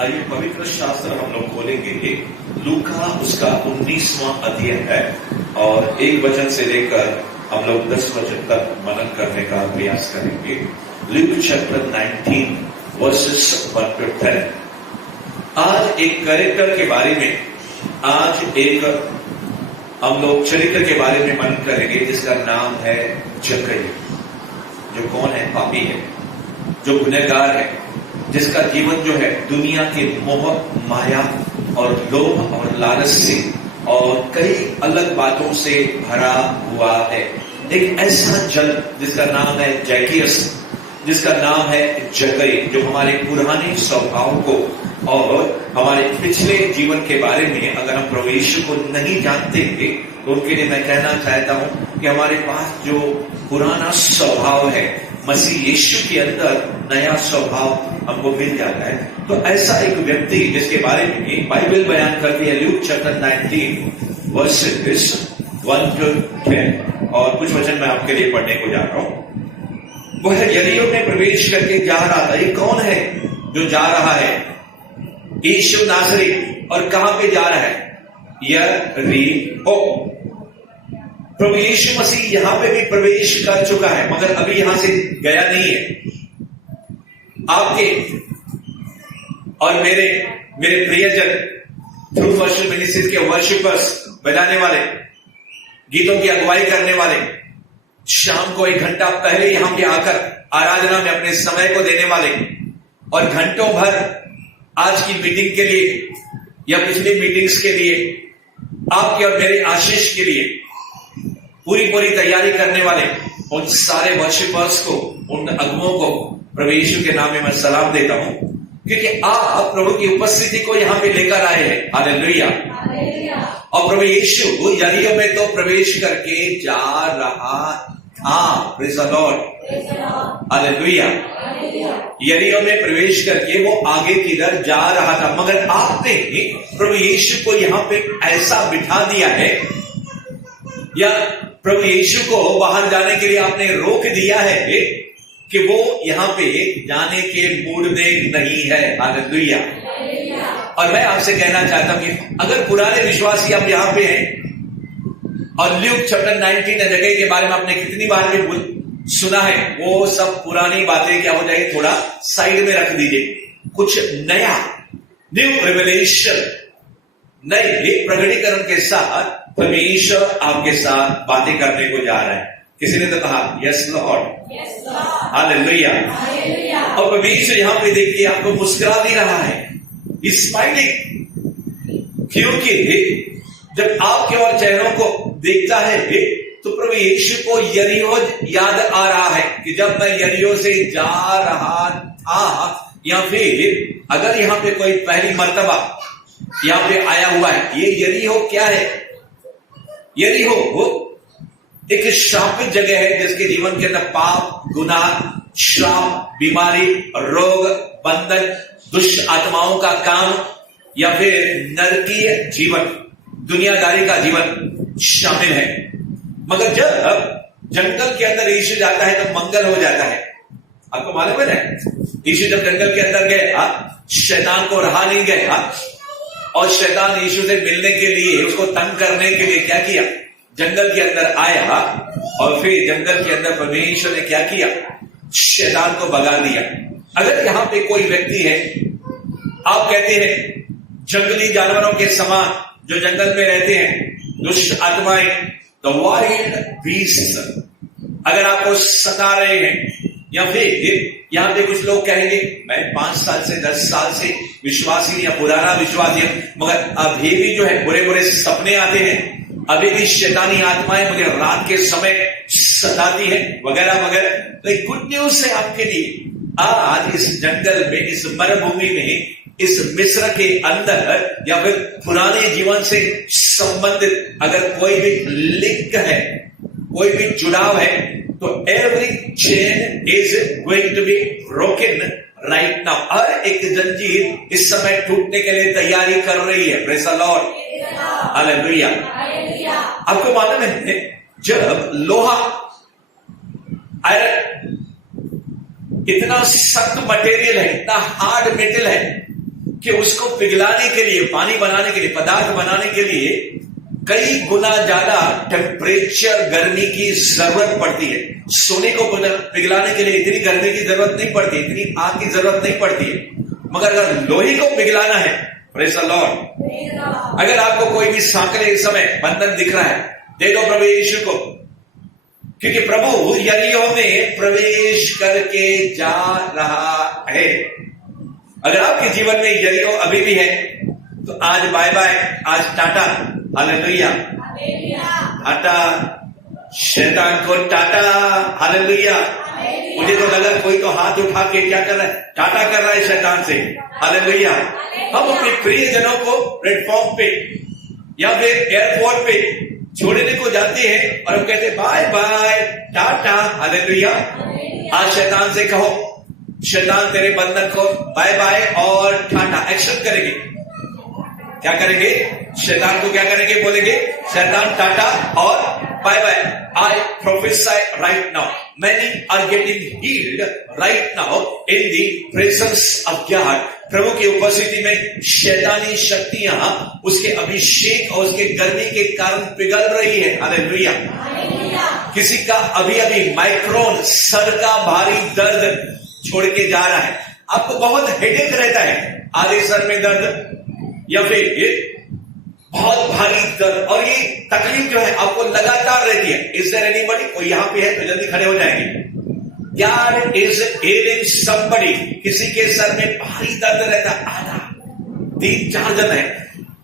आइए पवित्र शास्त्र हम लोग खोलेंगे। लूका उसका 19वां अध्याय है और 1 वचन से लेकर हम लोग 10 वचन तक मनन करने का प्रयास करेंगे। Luke chapter 19 versus 1 to 10। आज एक कैरेक्टर के बारे में, आज एक हम लोग चरित्र के बारे में मनन करेंगे जिसका नाम है जक्कई। जो कौन है? पापी है, जो गुनहगार है, जिसका जीवन जो है दुनिया के मोह, माया और लोभ और लालच से और कई अलग बातों से भरा हुआ है। एक ऐसा जन जिसका नाम है जैकियस, जिसका नाम है जक्कई, जो हमारे पुराने स्वभाव को और हमारे पिछले जीवन के बारे में अगर हम प्रभु यीशु को नहीं जानते थे तो उनके लिए मैं कहना चाहता हूं कि हमारे पास जो पुराना स्वभाव है, मसीह यीशु के अंदर नया स्वभाव हमको मिल जाता है। तो ऐसा एक व्यक्ति जिसके बारे में बाइबल बयान करती है, लूक चैप्टर 19 वर्सेस 1 to 10, और कुछ वचन मैं आपके लिए पढ़ने को जा रहा हूं। वह यरीहो में प्रवेश करके जा रहा था। ये कौन है जो जा रहा है? यीशु नासरी। और कहां पे जा रहा है? यरीहो। प्रभु यीशु मसीह यहां पे भी प्रवेश कर चुका है मगर अभी यहां से गया नहीं है। आपके और मेरे प्रियजन, थ्रू वर्शिप मिनिस्ट्री के वर्शिपर्स, बजाने वाले, गीतों की अगुवाई करने वाले, शाम को 1 घंटा पहले यहां पे आकर आराधना में अपने समय को देने वाले और घंटों भर आज की मीटिंग के लिए या पिछली मीटिंग्स के लिए, आपके और मेरे आशीष के लिए पूरी तैयारी करने वाले उन सारे वर्शिपर्स को, उन अगुओं को प्रभु यीशु के नाम में मैं सलाम देता हूं, क्योंकि आप प्रभु की उपस्थिति को यहां पे लेकर आए हैं। हालेलुया। और प्रभु यीशु यरीहो में तो प्रवेश करके जा रहा था। Praise the Lord. हालेलुया। यरीहो में प्रवेश करके वो आगे किधर जा रहा था, मगर आपने प्रभु यीशु को यहां पे ऐसा बिठा दिया है, या प्रभु यीशु को बाहर जाने के लिए आपने रोक दिया है कि वो यहां पे जाने के मूड में नहीं है। हालेलुया। और मैं आपसे कहना चाहता हूं कि अगर पुराने विश्वासी आप यहां पे हैं और लूक चैप्टर 19 जगह के बारे में आपने कितनी बार भी सुना है, वो सब पुरानी बातें क्या हो जाएगी, थोड़ा साइड में रख दीजिए। कुछ नया, न्यू रिवेलेशन, नए प्रकटीकरण के साथ परमेश्वर आपके साथ बातें करने को जा रहा है। किसी ने तो कहा यस लॉर्ड, हालेलुया। और परमेश्वर यहां पे देखिए आपको मुस्कुरा दे रहा है, स्माइलिंग, क्योंकि जब आपके और चेहरों को देखता है तो प्रभु यीशु को यरीहो याद आ रहा है कि जब मैं यरीहो से जा रहा था, या फिर अगर यहां पे कोई पहली मर्तबा यहां पे आया हुआ है, ये यरीहो क्या है? यरीहो एक श्रापित जगह है जिसके जीवन के अंदर पाप, गुनाह, श्राप, बीमारी, रोग, बंधन, दुष्ट आत्माओं का काम या फिर नरकीय जीवन, दुनियादारी का जीवन शामिल है। मगर जब जंगल के अंदर यीशु जाता है तो मंगल हो जाता है। आपको मालूम है ना, यीशु जब जंगल के अंदर गए, शैतान को रहा नहीं गया, और शैतान यीशु से मिलने के लिए, उसको तंग करने के लिए क्या किया? जंगल के अंदर आया और फिर जंगल के अंदर परमेश्वर ने क्या किया? शैतान को भगा दिया। अगर यहां पे कोई व्यक्ति है, आप कहते हैं जंगली जानवरों के समान जो जंगल में रहते हैं, दुष्ट आत्माएं, द वाइल्ड बीस्ट, अगर आपको सता रहे हैं, या फिर यहां पे कुछ लोग कहेंगे मैं 5 साल से 10 साल से विश्वासी या पुराना विश्वासी हूं, मगर अभी भी जो है बुरे सपने आते हैं, अभी भी शैतानी आत्माएं मुझे रात के समय सताती है, वगैरह वगैरह। तो एक गुड न्यूज है आपके लिए, आज इस जंगल में, इस मरुभूमि में, इस मिस्र के अंदर या फिर पुराने जीवन से संबंधित अगर कोई भी लिंक है, कोई भी जुड़ाव है, तो every chain is going to be broken right now. हर एक जंजीर इस समय टूटने के लिए तैयारी कर रही है। Praise the Lord. हालेलुया। आपको मालूम है, जब लोहा, आयरन इतना सख्त मटेरियल है, इतना हार्ड मेटल है कि उसको पिघलाने के लिए, पानी बनाने के लिए, पदार्थ बनाने के लिए कई गुना ज्यादा टेम्परेचर, गर्मी की जरूरत पड़ती है। सोने को पिघलाने के लिए इतनी गर्मी की जरूरत नहीं पड़ती, इतनी आग की जरूरत नहीं पड़ती है। मगर अगर लोहे को पिघलाना है, प्रेज़ द लॉर्ड, अगर आपको कोई भी सांकले इस समय बंधन दिख रहा है, दे दो प्रभु यीशु को, क्योंकि प्रभु यरीहो में प्रवेश करके जा रहा है। अगर आपके जीवन में यरीहो अभी भी है तो आज बाय बाय, आज टाटा, हालेलुया, टाटा, शैतान को टाटा, हालेलुया। मुझे तो लगा कोई तो हाथ उठा के क्या कर रहा है, टाटा कर रहा है शैतान से, हालेलुया। हम अपने प्रियजनों को प्लेटफॉर्म पे या फिर एयरपोर्ट पे छोड़ने को जाते हैं और हम कहते हैं बाय बाय, टाटा, हालेलुया। आज शैतान से कहो, शैतान तेरे बंधन को बाय बाय और टाटा, एक्शन करेंगे। क्या करेंगे? शैतान को क्या करेंगे? बोलेंगे शैतान टाटा और bye bye. I prophesy right now, many are getting healed right now in the presence of God. प्रभु की उपस्थिति में शैतानी शक्तियां उसके अभिषेक और उसके गर्मी के कारण पिघल रही है, हालेलुया। किसी का अभी अभी माइक्रोन सर का भारी दर्द छोड़ के जा रहा है। आपको बहुत हेडेक रहता है, आधे सर में दर्द या फिर ये बहुत भारी दर्द, और ये तकलीफ जो है आपको लगातार रहती है। Is there anybody? कोई यहां पे है तो जल्दी खड़े हो जाएंगे। God is healing somebody। किसी के सर में भारी दर्द रहता है, आधा, 3-4 जन है,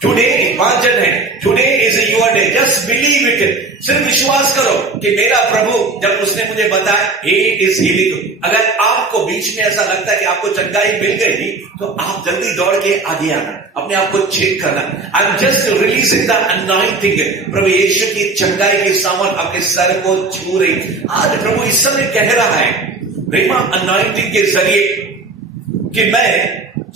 टुडे 5 जन है, today is your day, just believe it. सिर्फ विश्वास करो कि मेरा प्रभु जब उसने मुझे बताया he is healing। अगर आपको बीच में ऐसा लगता है कि आपको चंगाई मिल गई तो आप जल्दी दौड़ के आगे आना, अपने आप को चेक करना। I am just releasing the anointing. प्रभु यीशु की चंगाई की सामर्थ आपके सर को छू रही। आज प्रभु इस समय कह रहा है रेमा अनॉइंटिंग के जरिए कि मैं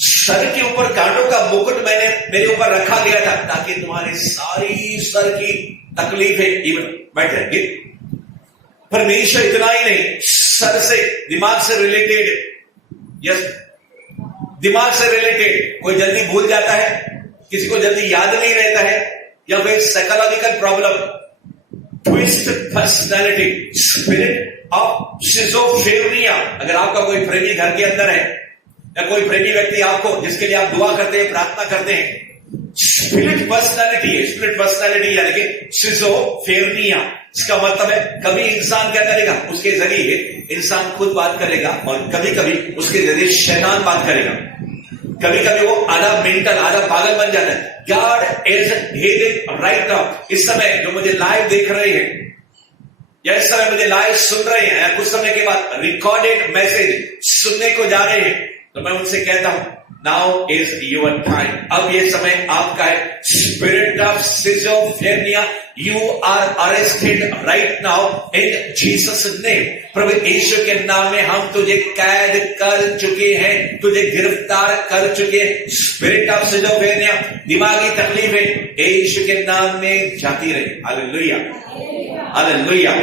सर के ऊपर कांटों का मुकुट मैंने मेरे ऊपर रखा गया था ताकि तुम्हारी सारी सर की तकलीफें इवन बैठ जाएंगे। परमेश्वर इतना ही नहीं, सर से दिमाग से रिलेटेड, यस, दिमाग से रिलेटेड कोई जल्दी भूल जाता है, किसी को जल्दी याद नहीं रहता है, या फिर psychological problem, twist personality, spirit of schizophrenia. अगर आपका कोई प्रेमी घर के अंदर है या कोई प्रेमी व्यक्ति आपको, जिसके लिए आप दुआ करते हैं, प्रार्थना करते हैं, स्पिरिट पर्सनालिटी है। स्पिरिट पर्सनालिटी यानी कि सिजोफ्रेनिया, इसका मतलब है कभी इंसान क्या करेगा, उसके जरिए इंसान खुद बात करेगा और कभी कभी उसके जरिए शैतान बात करेगा। कभी कभी वो आधा मेंटल, आधा पागल बन जाता है। God is healing right now. इस समय जो मुझे लाइव देख रहे हैं या इस समय मुझे लाइव सुन रहे हैं या कुछ समय के बाद रिकॉर्डेड मैसेज सुनने को जा रहे हैं, तो मैं उनसे कहता हूं नाउ इज योर टाइम। अब ये समय आपका है। Spirit of schizophrenia, you are arrested right now in Jesus name. प्रभु यीशु के नाम में हम तुझे कैद कर चुके हैं, तुझे गिरफ्तार कर चुके हैं। स्पिरिट ऑफ सिजोफ्रेनिया, दिमागी तकलीफें यीशु के नाम में जाती रही। Hallelujah, hallelujah.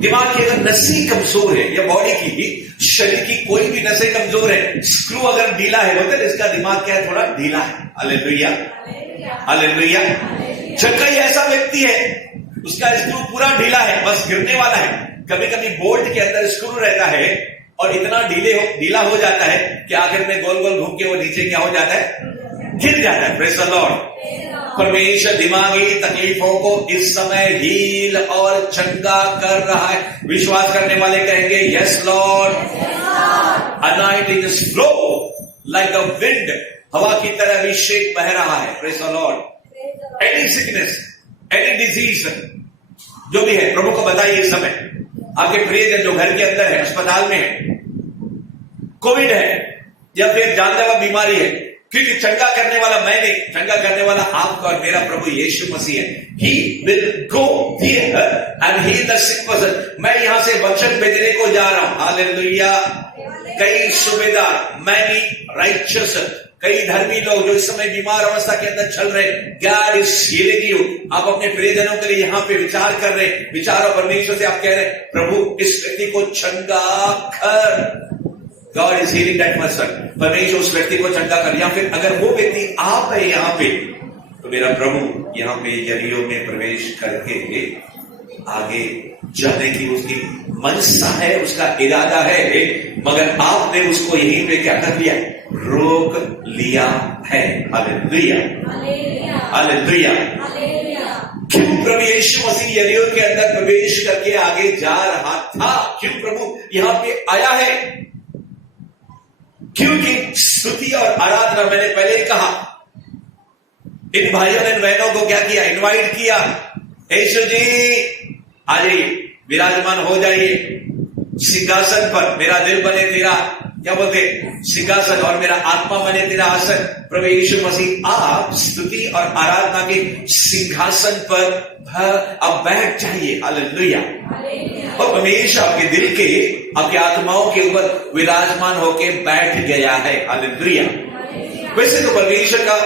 दिमाग की अगर नसें कमजोर है या बॉडी की भी, शरीर की कोई भी नसें कमजोर है, स्क्रू अगर ढीला है बोलते इसका दिमाग क्या है, थोड़ा ढीला है। Hallelujah, hallelujah. जब कोई ऐसा व्यक्ति है उसका स्क्रू पूरा ढीला है, बस गिरने वाला है। कभी कभी बोल्ट के अंदर स्क्रू रहता है और इतना ढीला हो जाता है कि आखिर में गोल गोल घूम के वो नीचे क्या हो जाता है, गिर जाता है। Praise the Lord. परमेश्वर दिमागी तकलीफों को इस समय हील और चंगा कर रहा है। विश्वास करने वाले कहेंगे yes Lord. Anointing is flow like a wind. हवा की तरह अभिषेक बह रहा है। Praise the Lord. Any sickness, any disease जो भी है, प्रभु को बताइए इस समय। आपके प्रियजन जो घर के अंदर है, अस्पताल में है, कोविड है या फिर जानलेवा बीमारी है, क्योंकि चंगा करने वाला मैं नहीं, चंगा करने वाला आपका और मेरा प्रभु यीशु मसीह है। He will go here and heal the sick person। मैं यहां से वचन भेजने को जा रहा हूं। हालेलुया। कई सूबेदार, मैनी राइचस, कई धर्मी लोग जो इस समय बीमार अवस्था के अंदर चल रहे, गॉड इज हीलिंग यू। आप अपने प्रियजनों के लिए यहाँ पे विचार कर रहे, विचार और परमेश्वर से आप कह रहे प्रभु इस व्यक्ति को चंगा कर। God is healing that person, परमेश्वर उस व्यक्ति को चंगा कर। या फिर अगर वो व्यक्ति आप है यहाँ पे, तो मेरा प्रभु यहाँ पे यरीहो में प्रवेश करके आगे जाने की उसकी मनसा है, उसका इरादा है, मगर आपने उसको यहीं पे क्या कर लिया? रोक लिया है। Hallelujah, hallelujah. क्यों प्रभु यीशु मसीह यरीहो के अंदर प्रवेश करके आगे जा रहा था? क्यों प्रभु यहां पे आया है? क्योंकि स्तुति और आराधना, मैंने पहले ही कहा, इन भाइयों ने बहनों को क्या किया? इनवाइट किया। यीशु जी आ जाइए, विराजमान हो जाइए सिंहासन पर, मेरा दिल बने तेरा क्या बोलते सिंहासन और मेरा आत्मा बने तेरा आसन। प्रभु यीशु मसीह आप स्तुति और आराधना के सिंहासन पर अब बैठ जाइए। हालेलुया। और हमेशा आपके दिल के, आपकी आत्माओं के ऊपर विराजमान होके बैठ गया है। हालेलुया। वैसे तो परमेश्वर का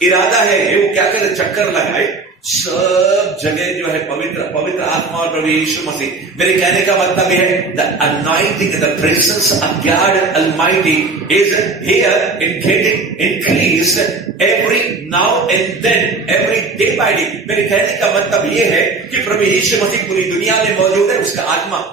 इरादा है वो क्या करे? चक्कर लगाए सब जगह जो है पवित्र पवित्र आत्मा और प्रभु यीशु मसीह। मेरे कहने का मतलब है the anointing, the presence of God almighty is here in getting increase every now and then, every day by day. मेरे कहने का मतलब ये है कि प्रभु यीशु मसीह पूरी दुनिया में मौजूद है, उसका आत्मा।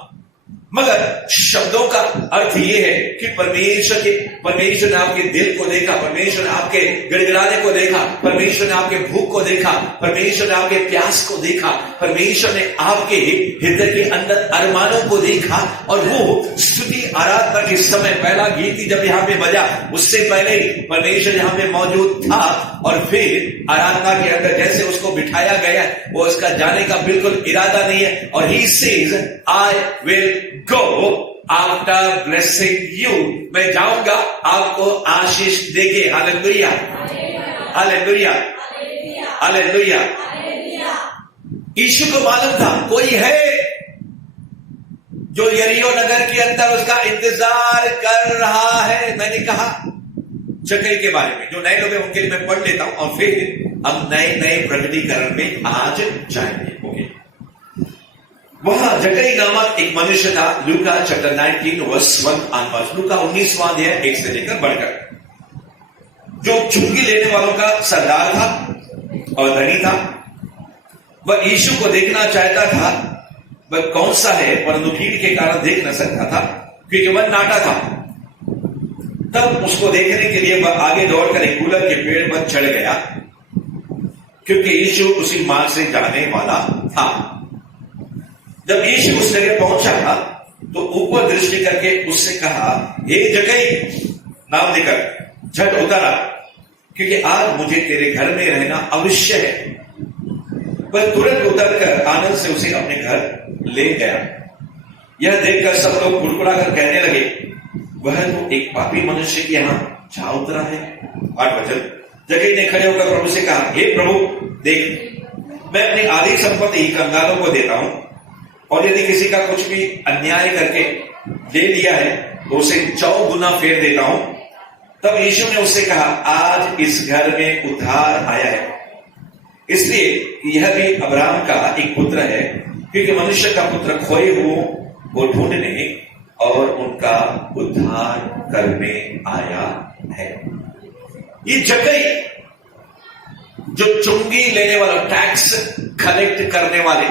मगर शब्दों का अर्थ ये है कि परमेश्वर ने आपके दिल को देखा, परमेश्वर ने आपके गिड़गिड़ाने को देखा, परमेश्वर ने आपके भूख को देखा, परमेश्वर ने आपके प्यास को देखा, परमेश्वर ने आपके हृदय के अंदर अरमानों को देखा। और वो स्तुति आराधना के समय पहला गीत जब यहाँ पे बजा, उससे पहले परमेश्वर यहाँ पे मौजूद था। और फिर आराधना के अंदर जैसे उसको बिठाया गया, वो उसका जाने का बिल्कुल इरादा नहीं है। और he says I will go after blessing you, मैं जाऊंगा आपको आशीष देके। Hallelujah, hallelujah, hallelujah. यीशु को मालूम था कोई है जो यरीहो नगर के अंदर उसका इंतजार कर रहा है। मैंने कहा जक्कई के बारे में, जो नए लोग हैं उनके लिए मैं पढ़ लेता हूं और फिर हम नए नए प्रकटीकरण में आज जाएंगे। वहां जक्कई नामक एक मनुष्य था। लूका चैप्टर 19 वर्स 1 ऑनवर्ड्स, लूका 19वां अध्याय 1 से लेकर बढ़कर, जो चुंगी लेने वालों का सरदार था और धनी था। वह यीशु को देखना चाहता था, वह कौन सा है, परंतु भीड़ के कारण देख न सकता था क्योंकि वह नाटा था। तब उसको देखने के लिए वह आगे दौड़कर एक गुलर के पेड़ पर चढ़ गया, क्योंकि यीशु उसी मार्ग से जाने वाला था। जब यीशु उस जगह पहुंचा तो ऊपर दृष्टि करके उससे कहा, हे जक्कई, नाम लेकर झट उतरा, क्योंकि आज मुझे तेरे घर में रहना अवश्य है। वह तुरंत उतरकर आनंद से उसे अपने घर ले गया। यह देखकर सब लोग कुड़कुड़ा कर कहने लगे, वह तो एक पापी मनुष्य के यहां जा उतरा है। 8 वचन। जक्कई ने खड़े होकर प्रभु से कहा, हे प्रभु, देख, मैं अपनी आधी संपत्ति कंगालों को देता हूं, और यदि किसी का कुछ भी अन्याय करके ले लिया है तो उसे 4 गुना फेर देता हूं। तब यीशु ने उससे कहा, आज इस घर में उद्धार आया है, इसलिए यह भी अब्राहम का एक पुत्र है, क्योंकि मनुष्य का पुत्र खोए हुओं को ढूंढने और उनका उद्धार करने आया है। ये जक्कई जो चुंगी लेने वाला, टैक्स कलेक्ट करने वाले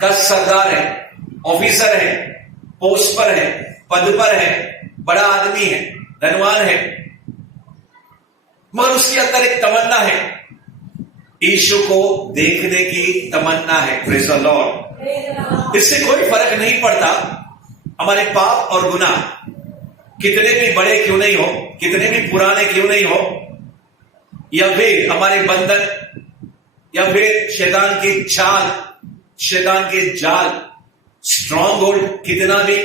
का सरदार है, ऑफिसर है, पोस्ट पर है, पद पर है, बड़ा आदमी है, धनवान है, मगर उसके अंदर एक तमन्ना है, यीशु को देखने की तमन्ना है। Praise the Lord. इससे कोई फर्क नहीं पड़ता हमारे पाप और गुनाह कितने भी बड़े क्यों नहीं हो, कितने भी पुराने क्यों नहीं हो, या फिर हमारे बंधन, या फिर शैतान की चाल, शैतान के जाल, स्ट्रॉन्ग होल्ड कितना भी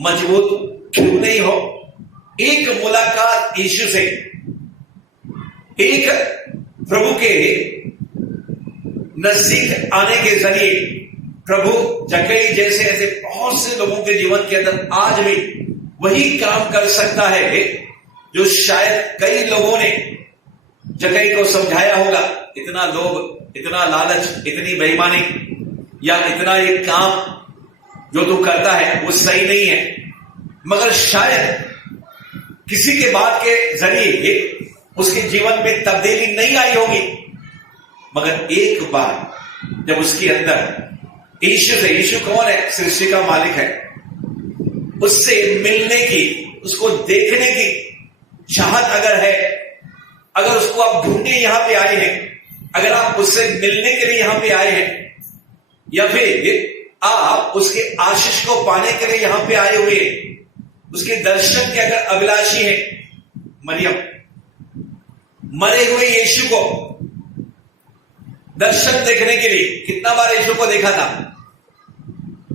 मजबूत क्यों नहीं हो, एक मुलाकात यीशु से, एक प्रभु के नजदीक आने के जरिए प्रभु जक्कई जैसे ऐसे बहुत से लोगों के जीवन के अंदर आज भी वही काम कर सकता है जो शायद कई लोगों ने जक्कई को समझाया होगा। इतना लोभ, इतना लालच, इतनी बेईमानी, या इतना एक काम जो तू करता है वो सही नहीं है, मगर शायद किसी के बात के जरिए उसके जीवन में तब्दीली नहीं आई होगी, मगर एक बार जब उसके अंदर यीशु कौन है? सृष्टि का मालिक है। उससे मिलने की, उसको देखने की चाहत अगर है, अगर उसको आप ढूंढने यहां पे आए हैं, अगर आप उससे मिलने के लिए यहां पे आए हैं, या फिर आप उसके आशीष को पाने के लिए यहां पे आए हुए, उसके दर्शन के अगर अभिलाषी हैं, मरियम मरे हुए यीशु को दर्शन देखने के लिए कितना बार यीशु को देखा था,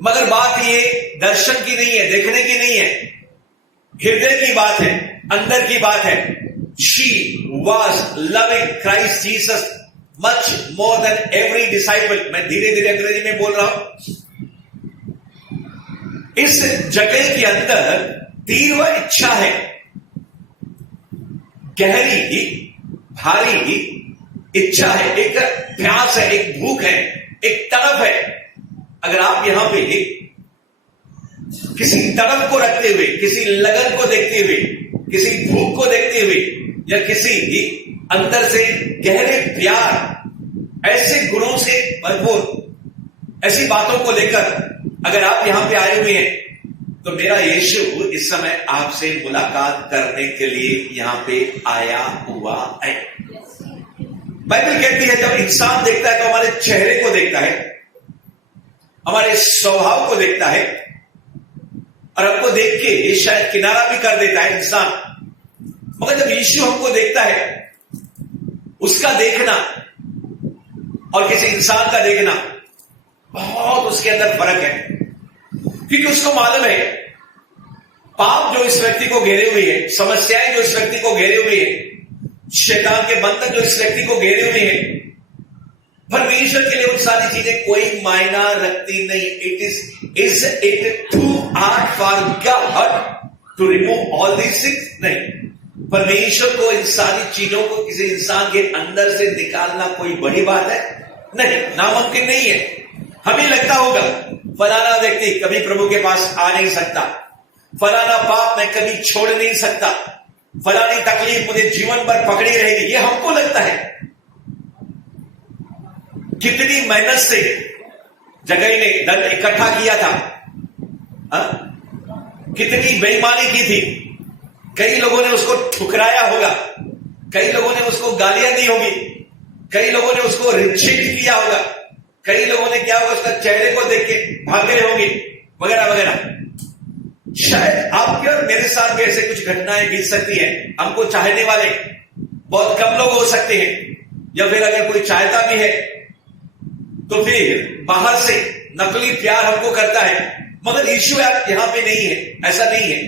मगर बात ये दर्शन की नहीं है, देखने की नहीं है, हृदय की बात है, अंदर की बात है। She was loving Christ Jesus much more than every disciple। मैं धीरे धीरे अंग्रेजी में बोल रहा हूं। इस जगह के अंदर तीव्र इच्छा है, गहरी भारी इच्छा है, एक प्यास है, एक भूख है, एक तड़प है। अगर आप यहां पे किसी तड़प को रखते हुए, किसी लगन को देखते हुए, किसी भूख को देखते हुए, या किसी अंदर से गहरे प्यार, ऐसे गुणों से भरपूर ऐसी बातों को लेकर अगर आप यहां पे आए हुए हैं, तो मेरा यीशु इस समय आपसे मुलाकात करने के लिए यहां पे आया हुआ है। बाइबल कहती है जब इंसान देखता है तो हमारे चेहरे को देखता है, हमारे स्वभाव को देखता है, और हमको देख के शायद किनारा भी कर देता है इंसान। मगर जब यीशु हमको देखता है, उसका देखना और किसी इंसान का देखना बहुत उसके अंदर फर्क है, क्योंकि उसको मालूम है पाप जो इस व्यक्ति को घेरे हुए है, समस्याएं जो इस व्यक्ति को घेरे हुए है, शैतान के बंधन जो इस व्यक्ति को घेरे हुए हैं, परमेश्वर के लिए उन सारी चीजें कोई मायना रखती नहीं। Is it too hard for God to remove all these things? नहीं, परमेश्वर को इन सारी चीजों को किसी इंसान के अंदर से निकालना कोई बड़ी बात है? नहीं, नामुमकिन नहीं है। हमें लगता होगा फलाना व्यक्ति कभी प्रभु के पास आ नहीं सकता, फलाना पाप मैं कभी छोड़ नहीं सकता, फलानी तकलीफ मुझे जीवन भर पकड़ी रहेगी, ये हमको लगता है। कितनी मेहनत से जगह ने धन इकट्ठा किया था, कितनी बेईमानी की थी, कई लोगों ने उसको ठुकराया होगा, कई लोगों ने उसको गालियां दी होगी, कई लोगों ने उसको रिजेक्ट किया होगा, कई लोगों ने क्या होगा उसका चेहरे को देख के भागे होंगे, वगैरह वगैरह। शायद आपके और मेरे साथ भी ऐसे कुछ घटनाएं बीत सकती हैं। हमको चाहने वाले बहुत कम लोग हो सकते हैं, या फिर अगर कोई चाहता भी है तो फिर बाहर से नकली प्यार हमको करता है, मगर यीशु यहां पे नहीं है, ऐसा नहीं है।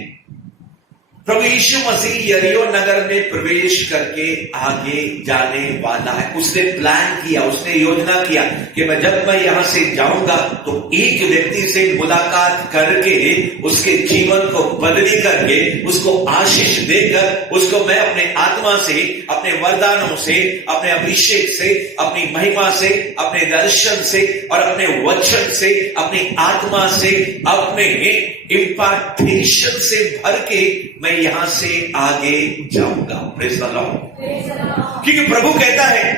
प्रभु यीशु मसीह यरीहो नगर में प्रवेश करके आगे जाने वाला है। उसने प्लान किया, उसने योजना किया कि जब मैं यहां से जाऊंगा तो एक व्यक्ति से मुलाकात करके उसके जीवन को बदली करके उसको आशीष देकर उसको मैं अपने आत्मा से, अपने वरदानों से, अपने अभिषेक से, अपनी महिमा से, अपने दर्शन से और अपने वचन से, अपनी आत्मा से, अपने इम्पार्टेशन से भर के मैं यहां से आगे जाऊंगा। Praise the Lord. क्योंकि प्रभु कहता है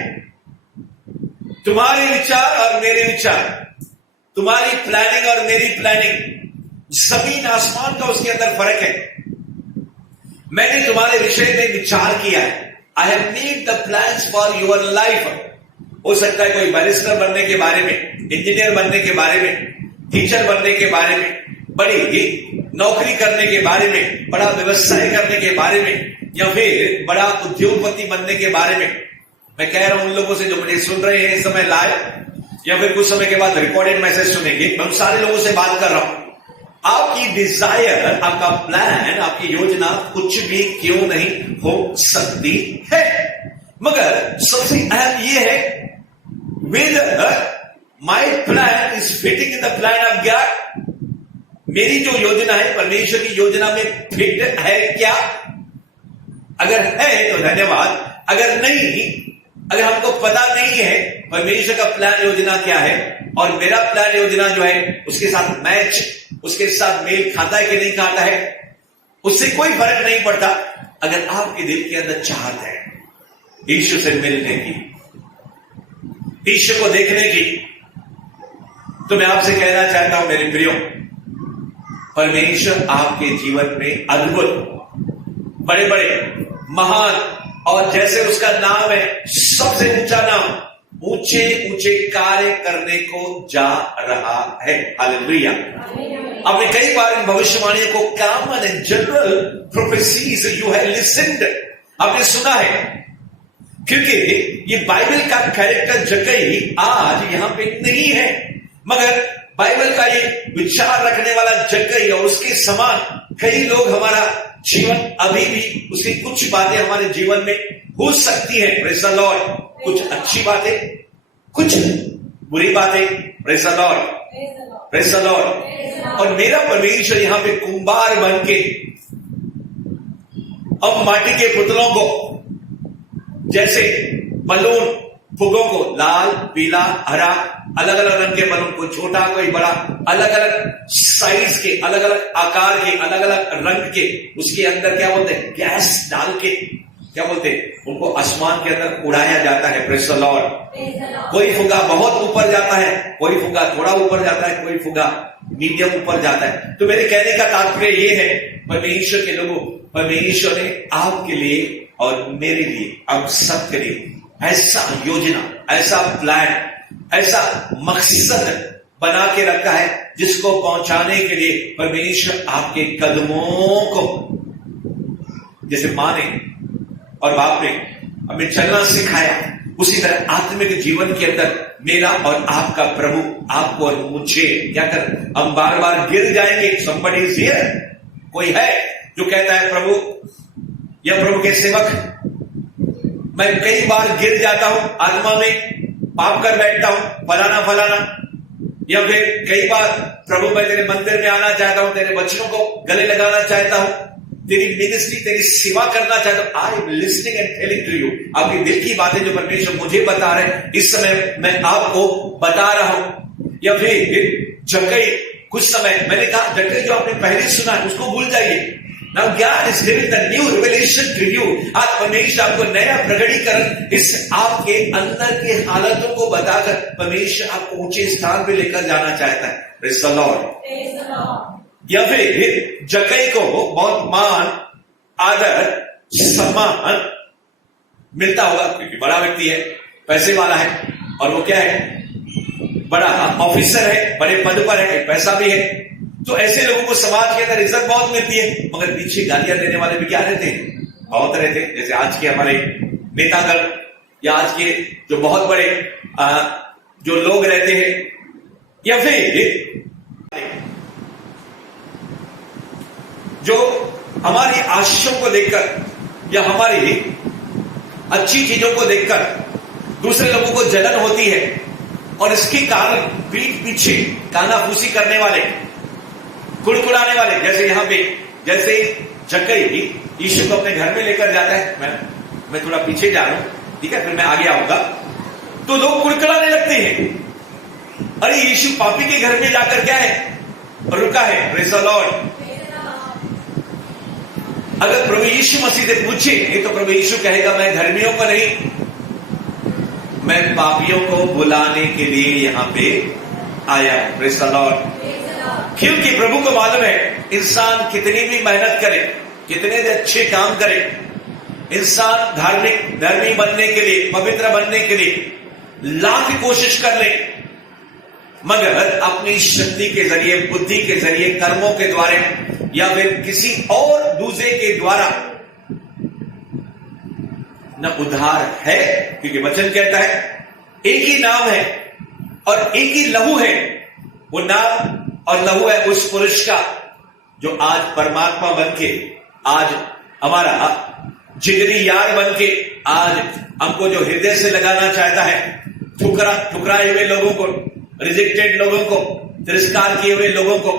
तुम्हारे विचार और मेरे विचार, तुम्हारी प्लानिंग और मेरी प्लानिंग, जमीन आसमान का उसके अंदर फर्क है। मैंने तुम्हारे विषय में विचार किया है। I have made the plans for your life. हो सकता है कोई बैरिस्टर बनने के बारे में, इंजीनियर बनने के बारे में, टीचर बनने के बारे में, बड़ी नौकरी करने के बारे में, बड़ा व्यवसाय करने के बारे में, या फिर बड़ा उद्योगपति बनने के बारे में। मैं कह रहा हूं उन लोगों से जो मुझे सुन रहे हैं इस समय लाइव, या फिर कुछ समय के बाद रिकॉर्डेड मैसेज सुनेंगे, मैं उन सारे लोगों से बात कर रहा हूं। आपकी डिजायर, आपका प्लान, आपकी योजना कुछ भी क्यों नहीं हो सकती है, मगर सबसे अहम यह है whether my plan is fitting in the plan of God। मेरी जो योजना है परमेश्वर की योजना में फिट है क्या? अगर है तो धन्यवाद, अगर नहीं, अगर हमको पता नहीं है परमेश्वर का प्लान योजना क्या है और मेरा प्लान योजना जो है उसके साथ मैच, उसके साथ मेल खाता है कि नहीं खाता है, उससे कोई फर्क नहीं पड़ता अगर आपके दिल के अंदर चाहत है ईश्वर से मिलने की, ईश्वर को देखने की। तो मैं आपसे कहना चाहता हूं मेरे प्रियो, परमेश्वर आपके जीवन में अद्भुत, बड़े बड़े, महान और जैसे उसका नाम है सबसे ऊंचा नाम, ऊंचे ऊंचे कार्य करने को जा रहा है। हालेलुया। आपने कई बार इन भविष्यवाणियों को common and general prophecies you have listened, आपने सुना है, क्योंकि ये बाइबल का कैरेक्टर जक्कई आज यहां पे नहीं है, मगर बाइबल का ये विचार रखने वाला जक्कई और उसके समान कई लोग हमारा जीवन अभी भी उसकी कुछ बातें हमारे जीवन में हो सकती है। Praise the Lord. कुछ अच्छी बातें, कुछ बुरी बातें। Praise the Lord, praise the Lord. और मेरा परमेश्वर यहां पे कुंभार बन के अब माटी के पुतलों को जैसे बलून फुगों को लाल, पीला, हरा, अलग अलग रंग के बलून, कोई छोटा कोई बड़ा, अलग अलग साइज के, अलग अलग आकार के, अलग अलग रंग के, उसके अंदर क्या बोलते हैं, गैस डाल के क्या बोलते हैं, उनको आसमान के अंदर उड़ाया जाता है। Praise the Lord. कोई फुगा बहुत ऊपर जाता है, कोई फुगा थोड़ा ऊपर जाता है, कोई फुगा मीडियम ऊपर जाता है। तो मेरे कहने का तात्पर्य ये है, परमेश्वर के लोगों, परमेश्वर ने आपके लिए और मेरे लिए, अब सबके लिए ऐसा योजना, ऐसा प्लान, ऐसा मकसद बना के रखा है जिसको पहुंचाने के लिए परमेश्वर आपके कदमों को, जैसे मां ने और बाप ने हमें चलना सिखाया, उसी तरह आत्मिक जीवन के अंदर मेरा और आपका प्रभु आपको और मुझे क्या कर, हम बार बार गिर जाएंगे। somebody is here, कोई है जो कहता है प्रभु या प्रभु के सेवक, मैं कई बार गिर जाता हूं, आत्मा में पाप कर बैठता हूं, फलाना फलाना, या फिर कई बार प्रभु मैं तेरे मंदिर में आना चाहता हूं, तेरे वचनों को गले लगाना चाहता हूं, तेरी मिनिस्ट्री, तेरी सेवा करना चाहता हूं। I am listening and telling to you, आपके दिल की बातें जो परमेश्वर मुझे बता रहे हैं इस समय मैं आपको बता रहा हूं। या फिर जक्कई, कुछ समय मैंने कहा जक्कई जो आपने पहले सुना है उसको भूल जाइए। Now God is giving the new revelation to you। आज परमेश्वर आपको नया प्रकटीकरण इस आपके अंदर के हालतों को बताकर परमेश्वर आपको ऊंचे स्थान पे लेकर जाना चाहता है। Praise the Lord। या फिर जक्कई को बहुत मान, आदर, सम्मान मिलता होगा क्योंकि बड़ा व्यक्ति है, पैसे वाला है, और वो क्या है, बड़ा ऑफिसर है, बड़े पद पर है, पैसा भी है। तो ऐसे लोगों को समाज के अंदर इज्जत बहुत मिलती है, मगर पीछे गालियां देने वाले भी क्या रहते हैं, बहुत रहते हैं। जैसे आज के हमारे नेतागण या आज के जो बहुत बड़े जो लोग रहते हैं, या फिर जो हमारी आशीषों को देखकर या हमारी अच्छी चीजों को देखकर दूसरे लोगों को जलन होती है, और इसके कारण पीठ पीछे कानाफूसी करने वाले, कुड़कुड़ाने वाले, जैसे यहां पे जैसे जक्कई यीशु को अपने घर में लेकर जाता है, मैं थोड़ा पीछे जा रहा हूं, ठीक है, फिर मैं आगे आऊंगा, तो लोग कुड़कुड़ाने लगते हैं, अरे यीशु पापी के घर में जाकर क्या है, रुका है। Praise the Lord. अगर प्रभु यीशु मसीह से पूछे तो प्रभु यीशु कहेगा मैं धर्मियों को नहीं, मैं पापियों को बुलाने के लिए यहां पे आया। Praise the Lord. क्योंकि प्रभु को मालूम है इंसान कितनी भी मेहनत करे, कितने भी अच्छे काम करे, इंसान धर्मी बनने के लिए, पवित्र बनने के लिए लाख कोशिश कर ले, मगर अपनी शक्ति के जरिए, बुद्धि के जरिए, कर्मों के द्वारा या फिर किसी और दूसरे के द्वारा न उद्धार है। क्योंकि वचन कहता है एक ही नाम है और एक ही लहू है, वो नाम और लहू है उस पुरुष का जो आज परमात्मा बनके, आज हमारा जिगरी यार बनके, आज हमको जो हृदय से लगाना चाहता है, ठुकराए हुए लोगों को, रिजेक्टेड लोगों को, तिरस्कार किए हुए लोगों को,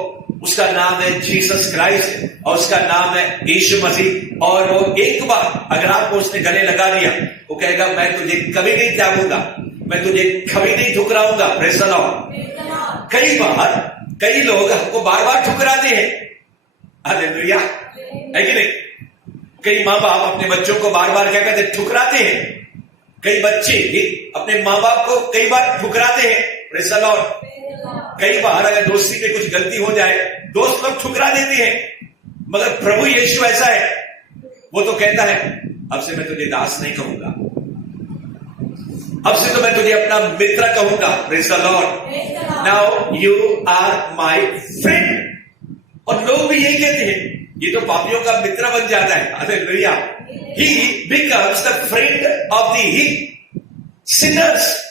उसका नाम है जीसस क्राइस्ट और उसका नाम है यीशु मसीह। और वो एक बार अगर आपको उसने गले लगा दिया, वो कहेगा मैं तुझे कभी नहीं त्यागूंगा, मैं तुझे कभी नहीं ठुकराऊंगा। Praise the Lord. कई बार कई लोग हमको बार बार ठुकराते हैं, हालेलुया, है कि नहीं? कई माँ बाप अपने बच्चों को बार बार क्या कहते हैं, ठुकराते हैं। कई बच्चे अपने माँ बाप को कई बार ठुकराते हैं। Praise the Lord. कई बार अगर दोस्ती में कुछ गलती हो जाए, दोस्त लोग ठुकरा देते हैं, मगर प्रभु यीशु ऐसा है, वो तो कहता है अब से मैं तुझे दास नहीं कहूंगा, अब से तो मैं तुझे अपना मित्र कहूंगा। Praise the Lord. Now you are my friend. और लोग भी यही कहते हैं, ये तो पापियों का मित्र बन जाता है। Hallelujah. He becomes the friend of the Sinners.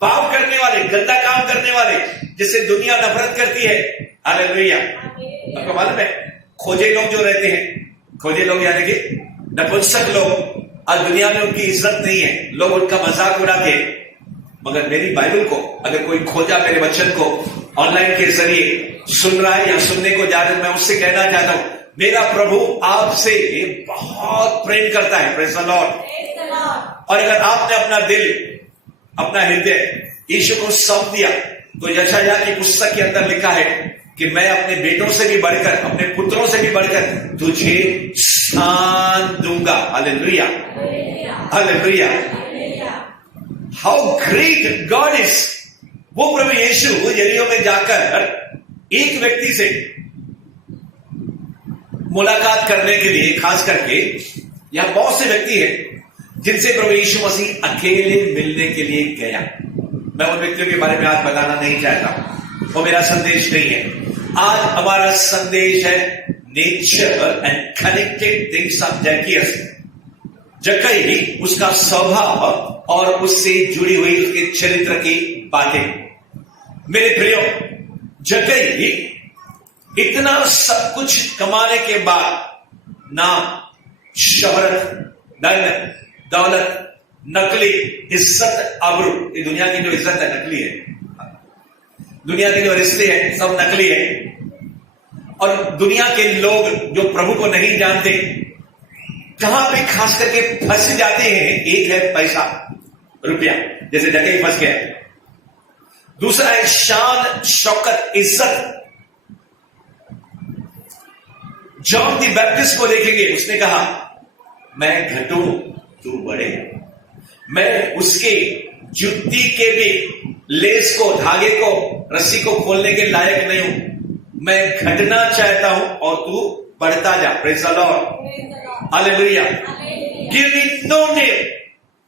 पाप करने वाले, गंदा काम करने वाले, जिससे दुनिया नफरत करती है। हालेलुया। आपको मालूम है, खोजे लोग जो रहते हैं, खोजे लोग यानी कि नपुंसक लोग, आज दुनिया में उनकी इज्जत नहीं है, लोग उनका मजाक उड़ाते हैं। मगर मेरी बाइबल को अगर कोई खोजा, मेरे वचन को ऑनलाइन के जरिए सुन रहा है या सुनने को जा रहा है, मैं उससे कहना चाहता हूं, मेरा प्रभु आपसे बहुत प्रेम करता है। Praise the Lord. और अगर आपने अपना दिल, अपना हृदय यीशु को सौंप दिया, तो यशायाह की पुस्तक के अंदर लिखा है कि मैं अपने बेटों से भी बढ़कर, अपने पुत्रों से भी बढ़कर तुझे स्थान दूंगा। Hallelujah, hallelujah. How great God is. वो प्रभु यीशु यरीहो में जाकर एक व्यक्ति से मुलाकात करने के लिए, खास करके यहां बहुत से व्यक्ति हैं जिनसे प्रभु यीशु मसीह अकेले मिलने के लिए गया। मैं उन व्यक्तियों के बारे में आज बताना नहीं चाहता, वो मेरा संदेश नहीं है। आज हमारा संदेश है nature and connected things of Zacchaeus. जक्कई, उसका स्वभाव और उससे जुड़ी हुई उसके चरित्र की बातें। मेरे प्रियो, जक्कई इतना सब कुछ कमाने के बाद नाम, शोहरत, धन, दौलत, नकली इज्जत, आबरू, ये दुनिया की जो इज्जत है नकली है, दुनिया के जो रिश्ते हैं सब नकली है। और दुनिया के लोग जो प्रभु को नहीं जानते, कहां पे खास करके फंस जाते हैं। एक है पैसा, रुपया, जैसे जगह फंस गया। दूसरा है शान, शौकत, इज्जत। जॉन द बैप्टिस्ट को देखेंगे, उसने कहा मैं घटूं तू बढ़े। मैं उसके जुत्ती के भी लेस को, धागे को, रस्सी को खोलने के लायक नहीं हूं। मैं घटना चाहता हूं और तू बढ़ता जा। Praise the Lord. Hallelujah. Give me know name,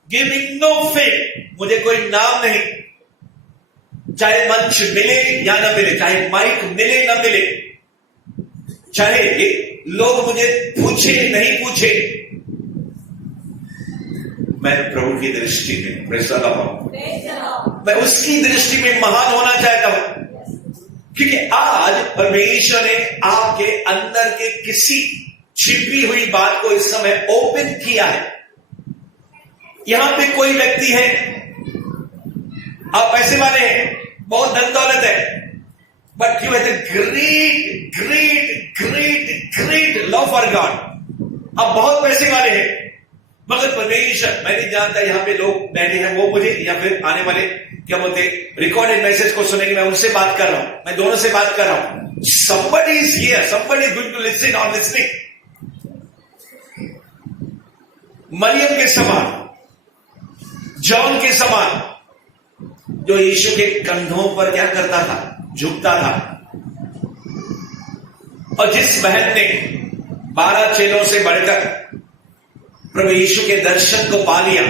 give me know fame. मुझे कोई नाम नहीं, चाहे मंच मिले या ना मिले, चाहे माइक मिले ना मिले, चाहे लोग मुझे पूछे नहीं पूछे, मैं प्रभु की दृष्टि में, प्रेज़ द लॉर्ड, मैं उसकी दृष्टि में महान होना चाहता हूं। क्योंकि आज परमेश्वर ने आपके अंदर के किसी छिपी हुई बात को इस समय ओपन किया है। यहां पे कोई व्यक्ति है, आप पैसे वाले हैं, बहुत धन दौलत है, but you have the great great great great love for God. आप बहुत पैसे वाले हैं, मगर परमेश्वर, मैं नहीं जानता यहां पे लोग बैठे हैं वो मुझे या फिर आने वाले क्या बोलते रिकॉर्डेड मैसेज को सुनेंगे, मैं उनसे बात कर रहा हूं, मैं दोनों से बात कर रहा हूं। somebody is here, somebody is going to listen or listening। Maryam के समान, जॉन के समान, जो यीशु के कंधों पर क्या करता था, झुकता था। और जिस बहन ने 12 चेलों से बढ़कर प्रभु यीशु के दर्शन को पा लिया,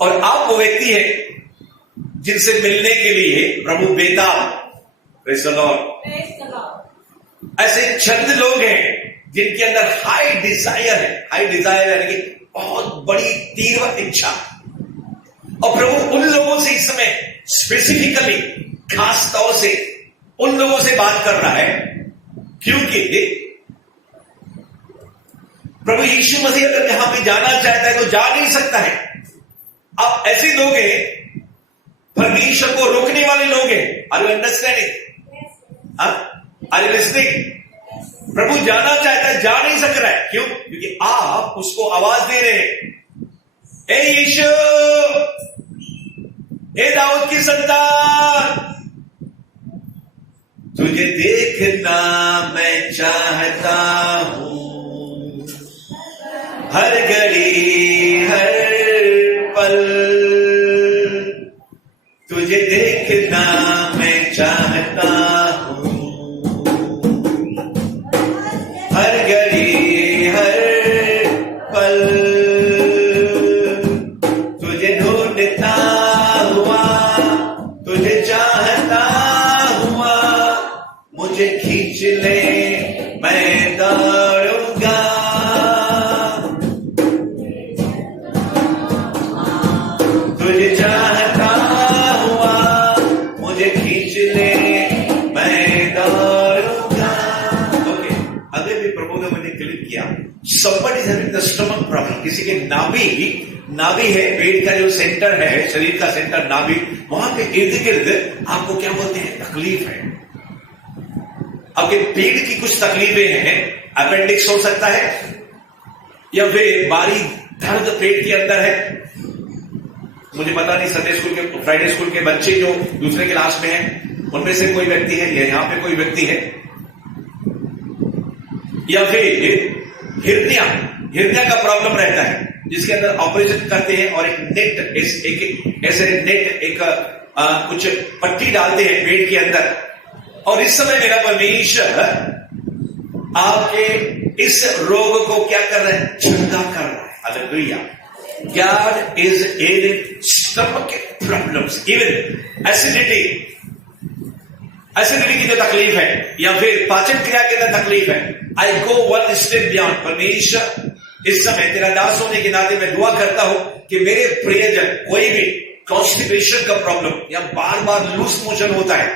और आप वो व्यक्ति है जिनसे मिलने के लिए प्रभु बेताब। Praise the Lord. ऐसे चंद लोग हैं जिनके अंदर हाई डिजायर है, हाई डिजायर यानी कि बहुत बड़ी तीव्र इच्छा। और प्रभु उन लोगों से इस समय स्पेसिफिकली, खास तौर से उन लोगों से बात कर रहा है, क्योंकि प्रभु यीशु मसीह अगर यहां पे जाना चाहता है तो जा नहीं सकता है। अब ऐसे लोग हैं, परमेश्वर को रोकने वाले लोग हैं। Are you understanding? Are you listening? प्रभु जाना चाहता है, जा नहीं सक रहा है। क्यों? क्योंकि आप उसको आवाज दे रहे हैं, ए यीशु, ए दाऊद की संतान, तुझे देखना मैं चाहता हूँ, हर घड़ी हर पल तुझे देखना मैं चाहता हूँ, हर घड़ी हर पल तुझे ढूंढता हुआ, तुझे चाहता हुआ, मुझे खींच ले मैं दौड़ूंगा, तुझे चाहता हुआ, मुझे खींच ले मैं दौड़ूंगा। ओके, अभी भी प्रभु ने मुझे क्लिक किया, somebody is having the stomach problem, किसी के नाभि है, पेट का जो सेंटर है, शरीर का सेंटर नाभि, वहां पे इर्द गिर्द आपको क्या बोलते हैं, तकलीफ है, आपके पेट की कुछ तकलीफें हैं, अपेंडिक्स हो सकता है या फिर बारी दर्द पेट के अंदर है। मुझे पता नहीं, संडे स्कूल के फ्राइडे स्कूल के बच्चे जो दूसरे क्लास में हैं उनमें से कोई व्यक्ति है या यहां पे कोई व्यक्ति है, या फिर हिरनिया का प्रॉब्लम रहता है जिसके अंदर ऑपरेशन करते हैं और एक नेट ऐसे नेट कुछ पट्टी डालते हैं पेट के अंदर। और इस समय मेरा परमेश्वर आपके इस रोग को क्या कर रहा है, चंगा कर रहा है। Hallelujah. God is healing stomach problems, even acidity की जो तकलीफ है या फिर पाचन क्रिया के अंदर तकलीफ है, I go one step beyond। परमेश्वर इस समय तेरा दास होने के नाते मैं दुआ करता हूं कि मेरे प्रियजन कोई भी कॉन्स्टिपेशन का प्रॉब्लम या बार बार लूज मोशन होता है,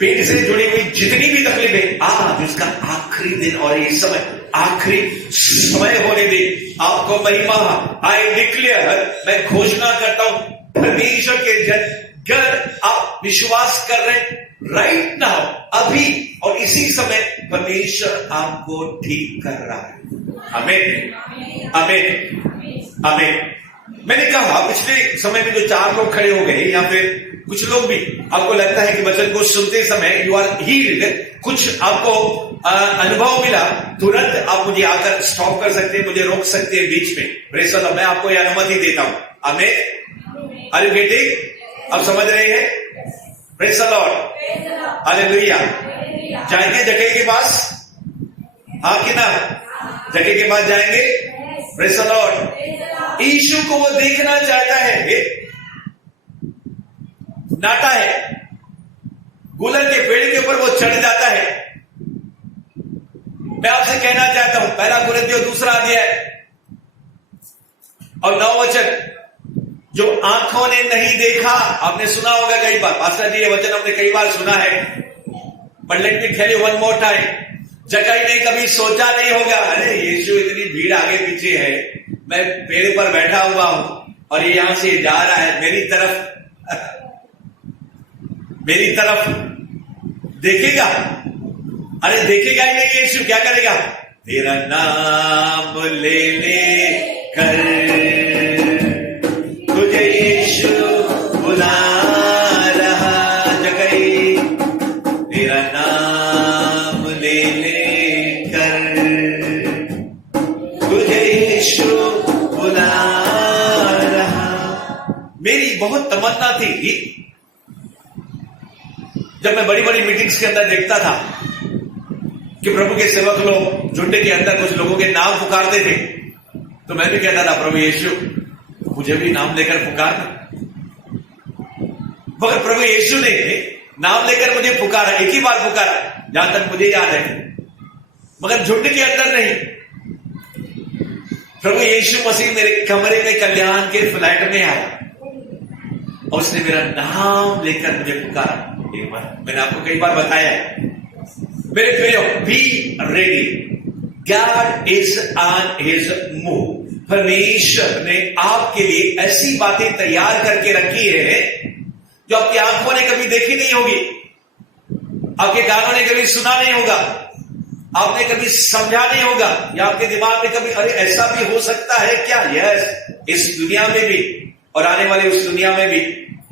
पेट से जुड़ी हुई जितनी भी तकलीफें, आज उसका आखिरी दिन और इस समय आखिरी समय होने दे, आपको महिमा। आई डिक्लेयर, मैं घोषणा करता हूं परमेश्वर के जन, अगर आप विश्वास कर रहे हैं राइट नाउ, अभी और इसी समय परमेश्वर आपको ठीक कर रहा है। आमीन, आमीन, आमीन। मैंने कहा पिछले समय में जो 4 लोग खड़े हो गए या फिर कुछ लोग भी आपको लगता है कि वचन को सुनते समय यू आर हील्ड, कुछ आपको अनुभव मिला, तुरंत आप मुझे आकर स्टॉप कर सकते हैं, मुझे रोक सकते हैं बीच में। प्रेज़ द लॉर्ड, मैं आपको यह अनुमति देता हूं। आमीन, आर यू गेटिंग? आप समझ रहे हैं? Praise the Lord, hallelujah. जाएंगे जगह के पास, हाँ कि ना? जगह के पास जाएंगे। Praise the Lord. यीशु को वो देखना चाहता है, नाटा है, गुलर के पेड़ के ऊपर वो चढ़ जाता है। मैं आपसे कहना चाहता हूं, पहला कुरिन्थियों 2 अध्याय और 9 वचन, जो आंखों ने नहीं देखा, आपने सुना होगा कई बार, पास्टर जी ये वचन हमने कई बार सुना है, but let me tell you one more time, जगह ने कभी सोचा नहीं होगा, अरे यीशु इतनी भीड़ आगे पीछे है, मैं पेड़ पर बैठा हुआ हूं और ये यहां से जा रहा है, मेरी तरफ देखेगा। अरे देखेगा ही नहीं, यीशु क्या करेगा? तेरा नाम लेने कर तुझे यीशु बुला रहा, जगई तेरा नाम लेने कर तुझे यीशु बुला रहा। मेरी बहुत तमन्ना थी, जब मैं बड़ी बड़ी मीटिंग्स के अंदर देखता था कि प्रभु के सेवक लोग झुंड के अंदर कुछ लोगों के नाम पुकारते थे, तो मैं भी कहता था प्रभु यीशु मुझे भी नाम लेकर पुकारना। मगर प्रभु यीशु ने नाम लेकर मुझे पुकारा, एक ही बार पुकारा जहां तक मुझे याद है, मगर झुंड के अंदर नहीं। प्रभु यीशु मसीह मेरे कमरे में कल्याण के फ्लैट में आया और उसने मेरा नाम लेकर मुझे पुकारा। मैंने आपको कई बार बताया है मेरे प्रियो, be ready, God is on his move. परमेश्वर ने आपके लिए ऐसी बातें तैयार करके रखी है जो आपकी आंखों ने कभी देखी नहीं होगी, आपके कानों ने कभी सुना नहीं होगा, आपने कभी समझा नहीं होगा, या आपके दिमाग में कभी अरे ऐसा भी हो सकता है क्या? यस, इस दुनिया में भी और आने वाली उस दुनिया में भी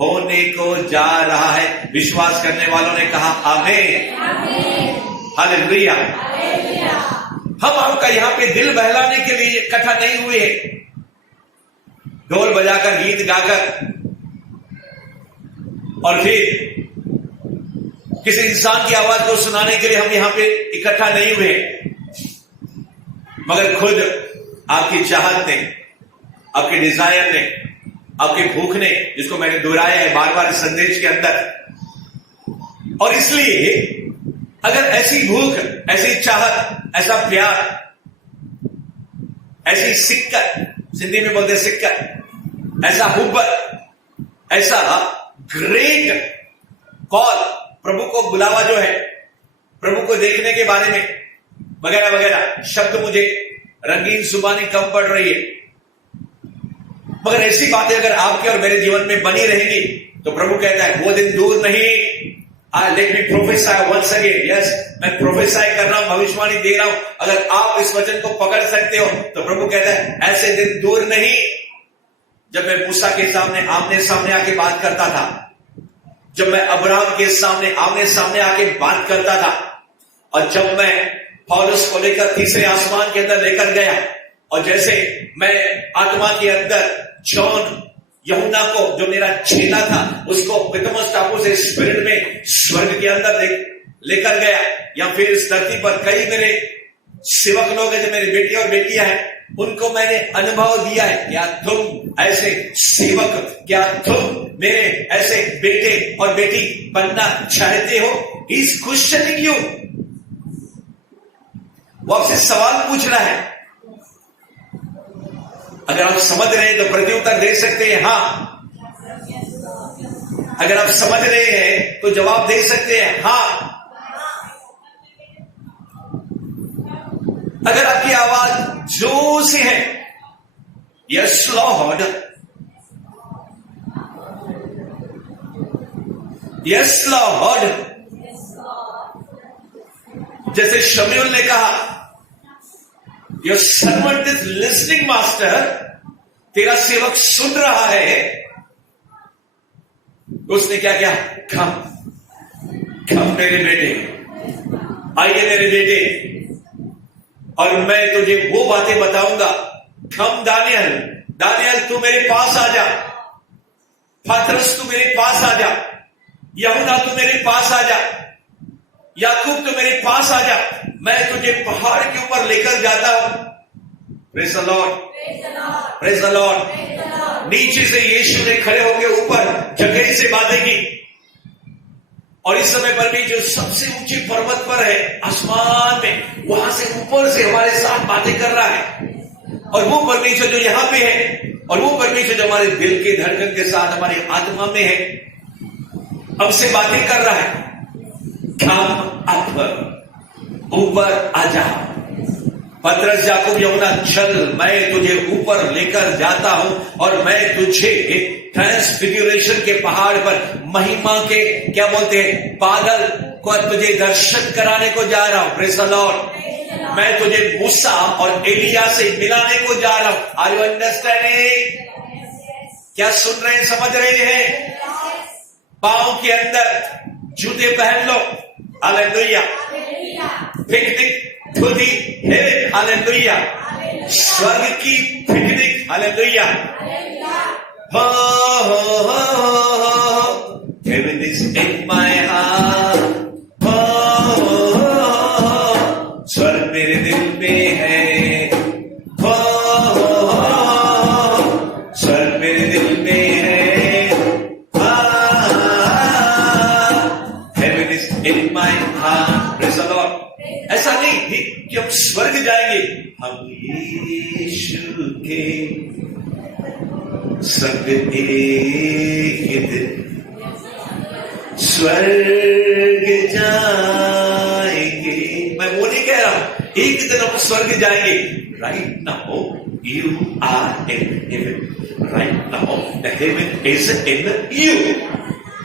होने को जा रहा है। विश्वास करने वालों ने कहा आमीन, हालेलुया। हम आपका यहाँ पे दिल बहलाने के लिए इकट्ठा नहीं हुए, ढोल बजाकर गीत गाकर और फिर किसी इंसान की आवाज को सुनाने के लिए हम यहाँ पे इकट्ठा नहीं हुए, मगर खुद आपकी चाहत ने, आपके डिजायर ने, आपके भूख ने, जिसको मैंने दोहराया है बार बार इस संदेश के अंदर। और इसलिए अगर ऐसी भूख, ऐसी चाहत, ऐसा प्यार, ऐसी सिक्कत, हिंदी में बोलते सिक्कत, ऐसा हुब्बत, ऐसा ग्रेट कॉल, प्रभु को बुलावा जो है, प्रभु को देखने के बारे में वगैरह वगैरह शब्द मुझे रंगीन जुबानी कम पड़ रही है, मगर ऐसी बातें अगर आपके और मेरे जीवन में बनी रहेंगी तो प्रभु कहता है वो दिन दूर नहीं। Let me prophesy once again. Yes, मैं प्रोफेसाई कर रहा हूं, भविष्यवाणी दे रहा हूं। अगर आप इस वचन को पकड़ सकते हो तो प्रभु कहता है ऐसे दिन दूर नहीं। जब मैं मूसा के सामने आमने सामने आके बात करता था, जब मैं अब्राहम के सामने आमने सामने आके बात करता था, और जब मैं पौलुस को लेकर तीसरे आसमान के अंदर लेकर गया, और जैसे मैं आत्मा के अंदर जॉन यूहन्ना को, जो मेरा चेला था, उसको पितमस टापू से स्पिरिट में स्वर्ग के अंदर लेकर गया, या फिर इस धरती पर कई मेरे सेवक लोग हैं जो मेरी बेटी और बेटियां हैं, उनको मैंने अनुभव दिया है। क्या तुम ऐसे सेवक, क्या तुम मेरे ऐसे बेटे और बेटी बनना चाहते हो? He is questioning you. वो आपसे सवाल पूछ रहा है। अगर आप समझ रहे हैं तो प्रत्युत्तर दे सकते हैं हाँ। अगर आप समझ रहे हैं तो जवाब दे सकते हैं हाँ। अगर आपकी आवाज जोर से है यस लॉर्ड, यस लॉर्ड, जैसे शमूएल ने कहा your servant is listening master, तेरा सेवक सुन रहा है। उसने क्या किया? कम कम मेरे बेटे, आइए मेरे बेटे, और मैं तुझे वो बातें बताऊंगा। कम दानियल, दानियल तू मेरे पास आ जा, पतरस तू मेरे पास आ जा, यूहन्ना तू मेरे पास आ जा, याकूब तू मेरे पास आ जा, मैं तुझे पहाड़ के ऊपर लेकर जाता हूं। Praise the Lord, praise the Lord. नीचे से यीशु ने खड़े होकर ऊपर जगह से बातें की, और इस समय पर भी जो सबसे ऊंचे पर्वत पर है आसमान में, वहां से ऊपर से हमारे साथ बातें कर रहा है। और वो परमेश्वर जो यहां पे है, और वो परमेश्वर जो हमारे दिल के धड़कन के साथ हमारी आत्मा में है, हमसे बातें कर रहा है। कम अप, ऊपर आ जा। पतरस, याकूब, यूहन्ना, चल, मैं तुझे ऊपर लेकर जाता हूं, और मैं तुझे ट्रांसफिगरेशन के पहाड़ पर महिमा के क्या बोलते हैं बादल को तुझे दर्शन कराने को जा रहा हूं। Praise the Lord. मैं तुझे मूसा और एलिया से मिलाने को जा रहा हूं। Are you understanding? क्या सुन रहे हैं, समझ रहे हैं? पांव के अंदर जूते पहन लो, hallelujah. Picnic to the heaven, hallelujah. स्वर्ग की पिकनिक, हालेलुया। हो हो हो हो, heaven is in my heart। हो हो हो, स्वर्ग मेरे दिल में है। हो हो हो, स्वर्ग मेरे दिल में है। Heaven is in my heart। Praise the Lord। ऐसा नहीं कि हम स्वर्ग जाएंगे, हम यीशु के संग एक दिन स्वर्ग जाएंगे। मैं वो नहीं कह रहा हूं एक दिन हम स्वर्ग जाएंगे। Right now you are in heaven, right now the heaven is in you.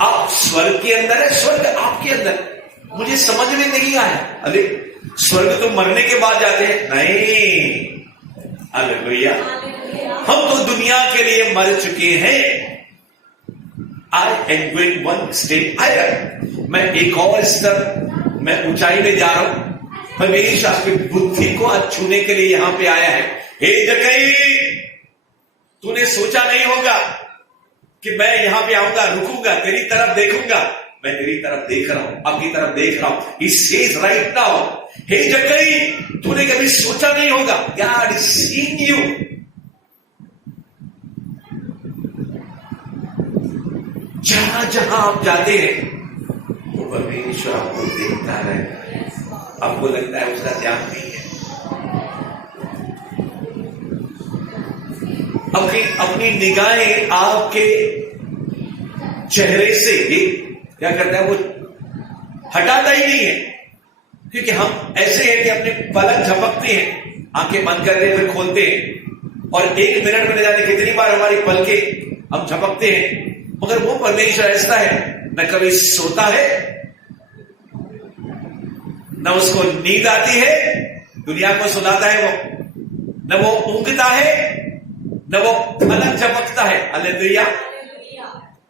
आप स्वर्ग के अंदर है, स्वर्ग आपके अंदर। मुझे समझ में नहीं आया, अरे स्वर्ग तो मरने के बाद जाते हैं, नहीं। हालेलुया। हम तो दुनिया के लिए मर चुके हैं, I am going one step higher, मैं एक और स्तर, मैं ऊंचाई में जा रहा हूं। परमेश्वर आपकी बुद्धि को आज छूने के लिए यहां पे आया है। हे जक्कई, तूने सोचा नहीं होगा कि मैं यहां पे आऊंगा, रुकूंगा, तेरी तरफ देखूंगा। मैं तेरी तरफ देख रहा हूं, आपकी तरफ देख रहा हूं। He says right now, हे जक्कई, तूने कभी सोचा नहीं होगा, God is seeing you। जहां जहां आप जाते हैं वो परमेश्वर आपको देखता रहता है। आपको लगता है उसका ध्यान नहीं है। अपनी निगाहें आपके चेहरे से क्या करता है, वो हटाता ही नहीं है। क्योंकि हम ऐसे हैं कि अपने पलक झपकते हैं, आंखें बंद करते हैं फिर खोलते हैं, और एक मिनट में न जाने कितनी बार हमारी पलकें हम झपकते हैं। मगर वो परमेश्वर ऐसा है, न कभी सोता है, न उसको नींद आती है, दुनिया को सुनाता है वो, न वो ऊँघता है, न वो पलक झपकता है। हालेलुया।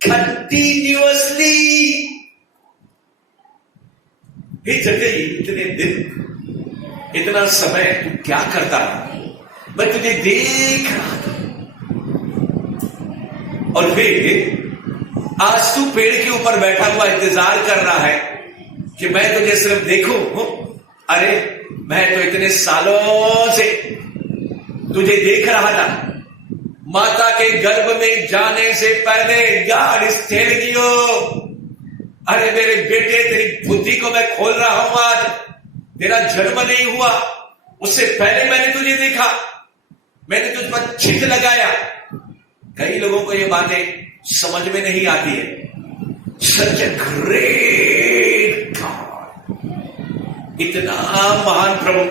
कंटिन्यूअसली। हे जक्कई, इतने दिन, इतना समय तू क्या करता रहा? मैं तुझे देख रहा था, और फिर आज तू पेड़ के ऊपर बैठा हुआ इंतजार कर रहा है कि मैं तुझे सिर्फ देखूं। अरे मैं तो इतने सालों से तुझे देख रहा था। माता के गर्भ में जाने से पहले गॉड इज टेलिंग यू, अरे मेरे बेटे, तेरी बुद्धि को मैं खोल रहा हूं आज। तेरा जन्म नहीं हुआ उससे पहले मैंने तुझे देखा, मैंने तुझ पर छिट लगाया। कई लोगों को ये बातें समझ में नहीं आती है। सच ए ग्रेट गॉड, इतना महान प्रभु।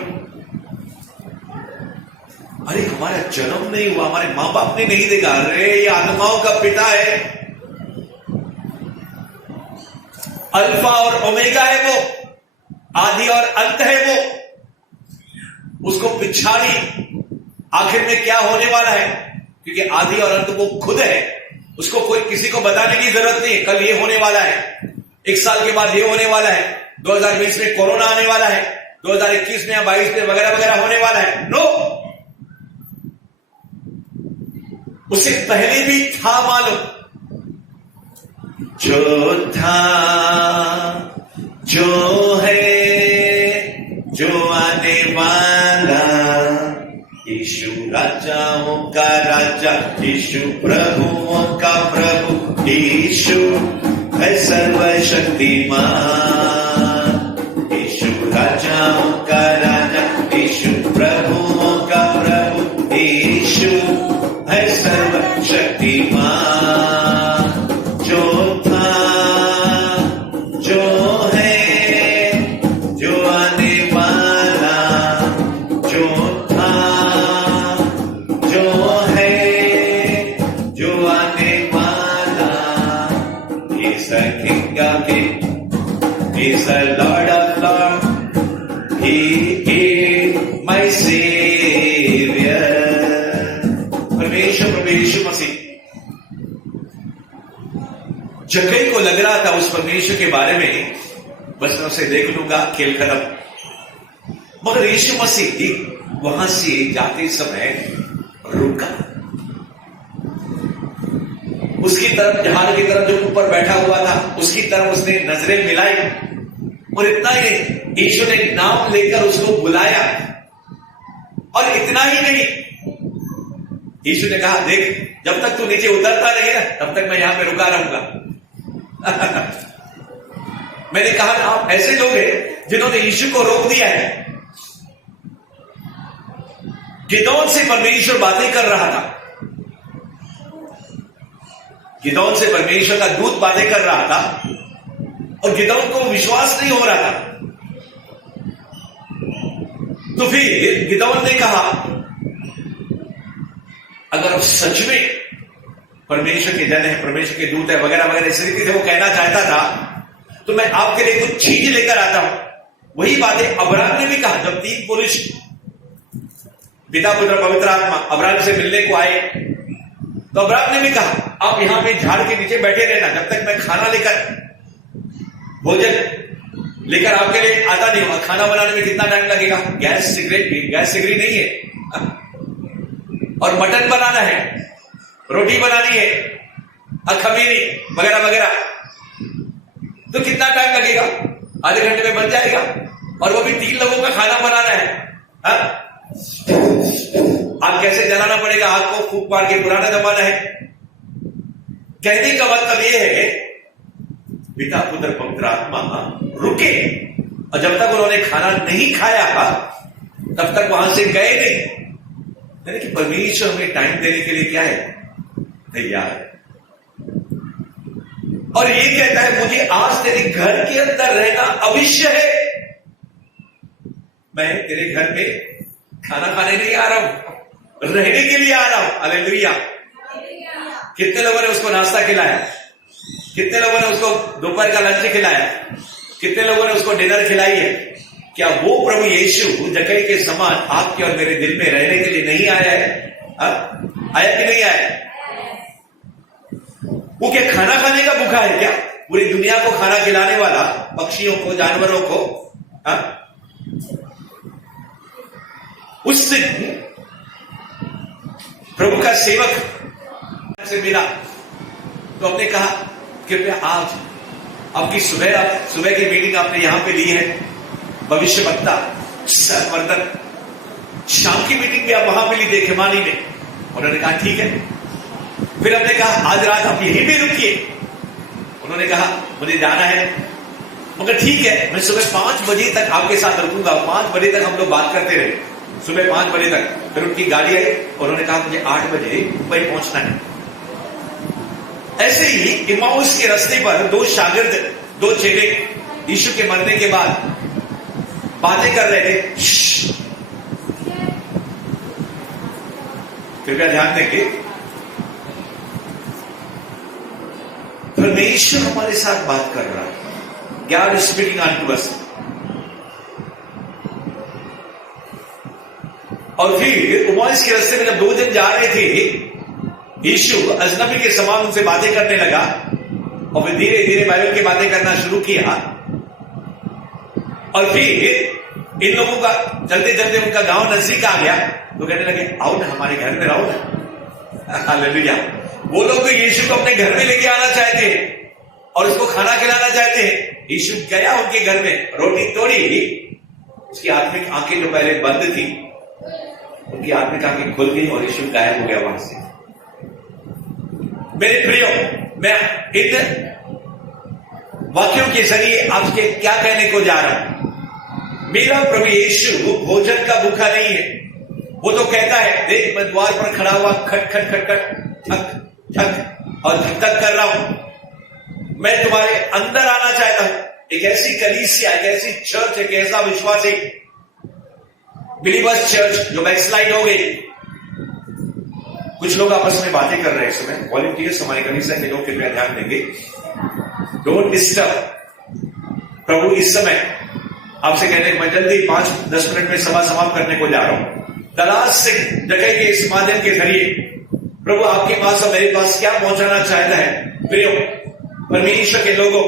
अरे हमारा जन्म नहीं हुआ, हमारे मां बाप ने नहीं देखा। अरे ये आत्माओं का पिता है, अल्फा और ओमेगा है वो, आदि और अंत है वो। उसको पिछाड़ी आखिर में क्या होने वाला है, क्योंकि आदि और अंत वो खुद है। उसको कोई किसी को बताने की जरूरत नहीं है। कल ये होने वाला है, 1 साल के बाद ये होने वाला है, 2020 में कोरोना आने वाला है, 2021 में या 22 में वगैरह वगैरह होने वाला है। नो, उसे पहले भी था मालूम। जो था, जो है, जो आने वाला, यीशु राजाओं का राजा, यीशु प्रभुओं का प्रभु, यीशु है सर्वशक्तिमान। यीशु राजाओं का राजा, यीशु प्रभुओं का प्रभु, यीशु है सर्वशक्तिमान। जो था, जो है, जो आने वाला, जो था, जो है, जो आने वाला। He's the King of Kings, He's the Lord of Lords, He is my Savior। परमेश्वर प्रभु यीशु मसीह। जक्कई को लग रहा था उस परमेश्वर के बारे में, बस मैं उसे देख लूंगा, खेल खत्म। मगर यीशु मसीह वहां से जाते समय रुका। उसकी तरफ, जहाज की तरफ जो ऊपर बैठा हुआ था, उसकी तरफ उसने नजरें मिलाई, और इतना ही नहीं, यीशु ने नाम लेकर उसको बुलाया। और इतना ही नहीं, यीशु ने कहा, देख, जब तक तू नीचे उतरता नहीं है तब तक मैं यहां पे रुका रहूंगा। मैंने कहा ना, आप ऐसे लोग हैं जिन्होंने यीशु को रोक दिया है। गिदोन से परमेश्वर बातें कर रहा था, गिदोन से परमेश्वर का दूत बातें कर रहा था, और गिदोन को विश्वास नहीं हो रहा था। तो फिर गिदोन ने कहा, अगर आप सच में परमेश्वर के जन है, परमेश्वर के दूत है, वगैरह वगैरह, इस तरीके से वो कहना चाहता था, तो मैं आपके लिए कुछ चीज लेकर आता हूं। वही बातें अब्राहम ने भी कहा, जब 3 पुरुष, पिता पुत्र पवित्र आत्मा, अब्राहम से मिलने को आए, तो अब्राहम ने भी कहा, आप यहां पे झाड़ के नीचे बैठे रहना जब तक मैं खाना लेकर, भोजन लेकर आपके लिए आता नहीं हूं। खाना बनाने में कितना टाइम लगेगा? गैस सिगरी नहीं है, और मटन बनाना है, रोटी बनानी है, खमीरी वगैरह वगैरह, तो कितना टाइम लगेगा? आधे घंटे में बन जाएगा, और वो भी 3 लोगों का खाना बनाना है। हा? आप कैसे जलाना पड़ेगा आग को, फूंक मार के, पुराना जमाना है। कहने का मतलब यह है, पिता पुत्र पवित्र आत्मा रुके, और जब तक उन्होंने खाना नहीं खाया तब तक वहां से गए नहीं। यानी कि परमेश्वर हमें टाइम देने के लिए क्या है? तैयार है। और ये कहता है, मुझे आज तेरे घर के अंदर रहना अवश्य है। मैं तेरे घर में खाना खाने के लिए आ रहा हूं, रहने के लिए आ रहा हूं। हालेलुया। कितने लोगों ने उसको नाश्ता खिलाया? कितने लोगों ने उसको दोपहर का लंच खिलाया? कितने लोगों ने उसको डिनर खिलाई है? क्या वो प्रभु यीशु जकई के समान आपके और मेरे दिल में रहने के लिए नहीं आया है? आया कि नहीं आया? वो क्या खाना खाने का भूखा है क्या? पूरी दुनिया को खाना खिलाने वाला, पक्षियों को, जानवरों को। उस दिन प्रभु का सेवक से मिला तो हमने कहा, कृपया आज आपकी सुबह की मीटिंग आपने यहां पे ली है, भविष्य वक्ता, सरवर्धन, शाम की मीटिंग भी आप वहां पे ली थी खेमानी में। उन्होंने कहा ठीक है। फिर हमने कहा आज रात आप यहीं पे रुकिए। उन्होंने कहा मुझे जाना है। मगर ठीक है, मैं सुबह 5 बजे तक आपके साथ रुकूंगा। 5 बजे तक हम लोग बात करते रहे, सुबह 5 बजे तक। फिर उनकी गाड़ी आई, उन्होंने कहा मुझे 8 बजे मुंबई पहुंचना है। ऐसे ही इम्माउस के रास्ते पर 2 शागिर्द, 2 चेले यीशु के मरने के बाद बातें कर रहे थे। कृपया ध्यान देंगे, परमेश्वर हमारे साथ बात कर रहा है। God is speaking unto us। और फिर उमाइस के रास्ते में जब 2 जन जा रहे थे, यीशु अजनबी के समान उनसे बातें करने लगा, और फिर धीरे धीरे बाइबल की बातें करना शुरू किया। और फिर इन लोगों का चलते चलते उनका गांव नजदीक आ गया, तो कहने लगे आओ ना हमारे घर में रहो ना। हालेलुया। वो लोग तो यीशु को अपने घर में लेके आना चाहते हैं और उसको खाना खिलाना चाहते हैं। यीशु गया उनके घर में, रोटी तोड़ी, उसकी आत्मिक आंखें जो पहले बंद थी, उनकी आत्मिक आंखें खुल गई और यीशु गायब हो गया वहां से। मेरे प्रियो, मैं इन वाक्यों के जरिए आपके क्या कहने को जा रहा हूं? मेरा प्रभु यीशु भोजन का भूखा नहीं है। वो तो कहता है, देख मैं द्वार पर खड़ा हुआ खट खट खट खट, ठक ठक और धक धक कर रहा हूं। मैं तुम्हारे अंदर आना चाहता हूं। एक ऐसी कलीसिया, एक ऐसी चर्च, एक ऐसा विश्वासी बिलीवर्स चर्च जो बैकस्लाइड हो गई। कुछ लोग आपस में बातें कर रहे हैं इस समय। वॉलंटियर्स हमारे कलीसिया के लोग कृपया ध्यान देंगे, डोंट डिस्टर्ब। प्रभु इस समय आपसे कहने मैं जल्दी 5-10 मिनट में सभा समाप्त करने को जा रहा हूं। दलाल सिंह जगह के इस माध्यम के जरिए प्रभु आपके पास और मेरे पास क्या पहुंचाना चाहता है? प्रियो परमेश्वर के लोगों,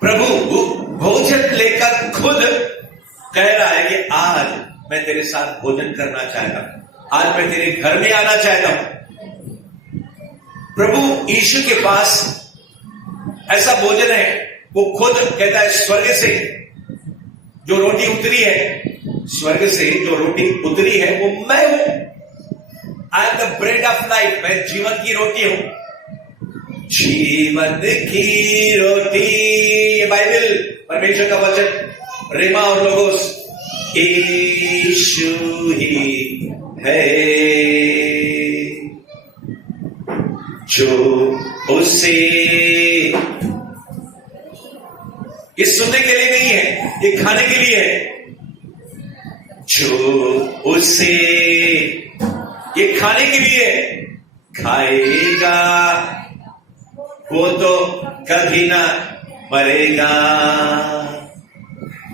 प्रभु भोजन लेकर खुद कह रहा है कि आज मैं तेरे साथ भोजन करना चाहता हूं, आज मैं तेरे घर में आना चाहता हूं। प्रभु यीशु के पास ऐसा भोजन है, वो खुद कहता है स्वर्ग से जो रोटी उतरी है, स्वर्ग से जो रोटी उतरी है वो मैं हूं। I am the bread of life, मैं जीवन की रोटी हूं। जीवन की रोटी, ये बाइबल परमेश्वर का वचन, रेमा और लोगोस, यीशु ही है जो उसे, ये सुनने के लिए नहीं है, ये खाने के लिए है। जो उसे, ये खाने के लिए खाएगा वो तो कभी ना मरेगा।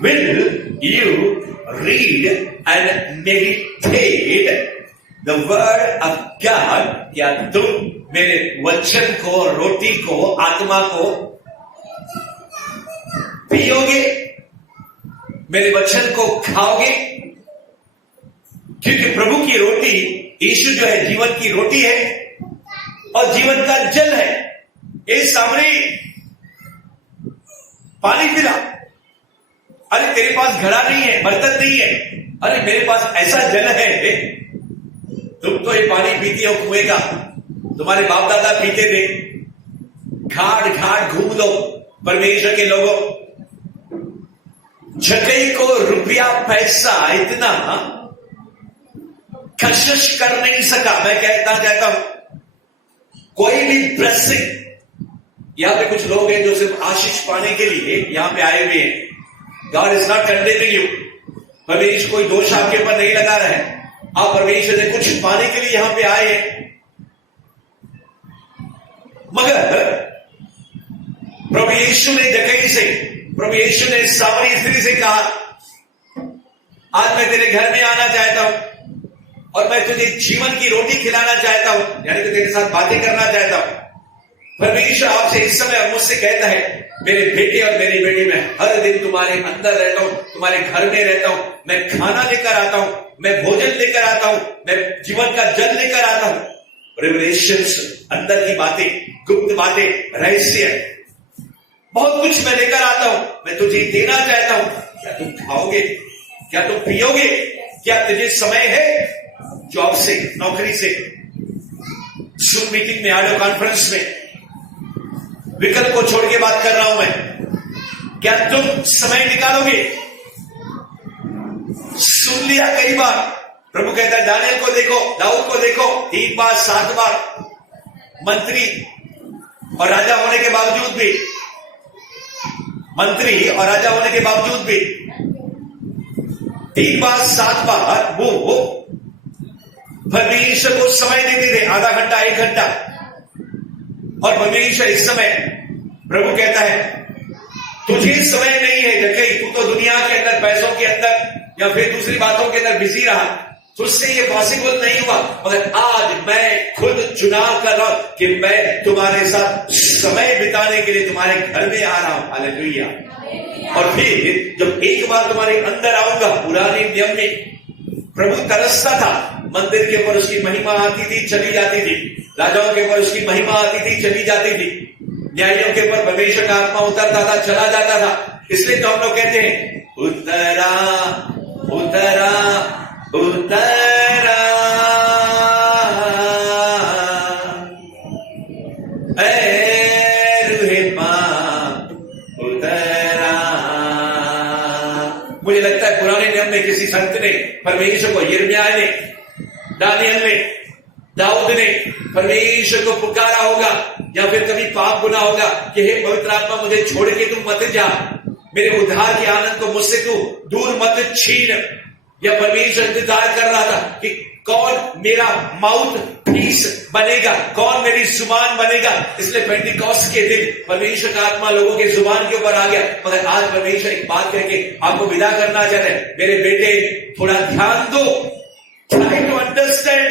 Will you read and meditate the word of God, क्या तुम मेरे वचन को, रोटी को, आत्मा को पियोगे, मेरे वचन को खाओगे? क्योंकि प्रभु की रोटी, यीशु जो है जीवन की रोटी है और जीवन का जल है। इस सामने पानी पिला, अरे तेरे पास घड़ा नहीं है, बर्तन नहीं है, अरे मेरे पास ऐसा जल है। तुम तो ये पानी पीती हो कुएं का, तुम्हारे बाप दादा पीते थे। घाट घाट घूम लो परमेश्वर के लोगों, जगई को रुपया पैसा इतना कशिश कर नहीं सका। मैं कहता चाहता हूं कोई भी ब्लेसिंग, यहां पे कुछ लोग हैं जो सिर्फ आशीष पाने के लिए यहां पे आए हुए हैं। God is not condemning you, परमेश्वर कोई दोष आपके ऊपर नहीं लगा रहा है। आप परमेश्वर से कुछ पाने के लिए यहां पे आए हैं, मगर प्रभु यीशु ने जकई से, प्रभु यीशु ने सामरी स्त्री से कहा, आज मैं तेरे घर में आना चाहता हूं और मैं तुझे जीवन की रोटी खिलाना चाहता हूं, यानी कि तेरे साथ बातें करना चाहता हूं। परमेश्वर आपसे इस समय मुझसे कहता है, मेरे बेटे और मेरी बेटी, मैं हर दिन तुम्हारे अंदर रहता हूं, तुम्हारे घर में रहता हूं, मैं खाना लेकर आता हूं, मैं भोजन लेकर आता हूं, मैं जीवन का जल लेकर आता हूं। रेवलेशंस, अंदर की बातें, गुप्त बातें, रहस्य, बहुत कुछ मैं लेकर आता हूं, मैं तुझे देना चाहता हूं। क्या तुम खाओगे? क्या तुम पियोगे? क्या तुझे समय है जॉब से, नौकरी से, जूम मीटिंग में, ऑडियो कॉन्फ्रेंस में, विकल्प को छोड़ के बात कर रहा हूं मैं, क्या तुम समय निकालोगे? सुन लिया कई बार, प्रभु कहता है दानियल को देखो, दाऊद को देखो, 3 बार 7 बार मंत्री और राजा होने के बावजूद भी, मंत्री और राजा होने के बावजूद भी 3 बार 7 बार वो परमेश्वर को समय देते थे, आधा घंटा 1 घंटा। और परमेश्वर इस समय, प्रभु कहता है तुझे समय नहीं है जकई, तू तो दुनिया के अंदर, पैसों के अंदर या फिर दूसरी बातों के अंदर बिजी रहा, तुझसे ये पॉसिबल नहीं हुआ। मगर आज मैं खुद चुनाव कर रहा हूं कि मैं तुम्हारे साथ समय बिताने के लिए तुम्हारे घर में आ रहा हूं। हालेलुया। और फिर जब एक बार तुम्हारे अंदर आऊंगा, पुराने नियम में प्रभु तरसता था, मंदिर के ऊपर उसकी महिमा आती थी, चली जाती थी, राजाओं के ऊपर उसकी महिमा आती थी, चली जाती थी, न्यायियों के ऊपर परमेश्वर का आत्मा उतरता था, चला जाता था। इसलिए तो हम लोग कहते हैं उतरा उतरा उतरा रूहे पाक उतरा। मुझे लगता है पुराने नियम में किसी संत ने परमेश्वर को, यिर्मयाह ने, दानियल ने, दाऊद ने परमेश्वर को पुकारा होगा, या फिर कभी पाप गुना होगा कि हे पवित्र आत्मा, मुझे छोड़ के तुम मत जा, मेरे उद्धार के आनंद को मुझसे तू दूर मत छीन। या परमेश्वर इंतजार कर रहा था कि कौन मेरा माउथ पीस बनेगा, कौन मेरी जुबान बनेगा। इसलिए पेंटिकॉस्ट के दिन परमेश्वर का आत्मा लोगों के जुबान के ऊपर आ गया। मगर आज परमेश्वर एक बात कह के आपको विदा करना चाहते हैं, मेरे बेटे थोड़ा ध्यान दो, ट्राई टू अंडरस्टैंड।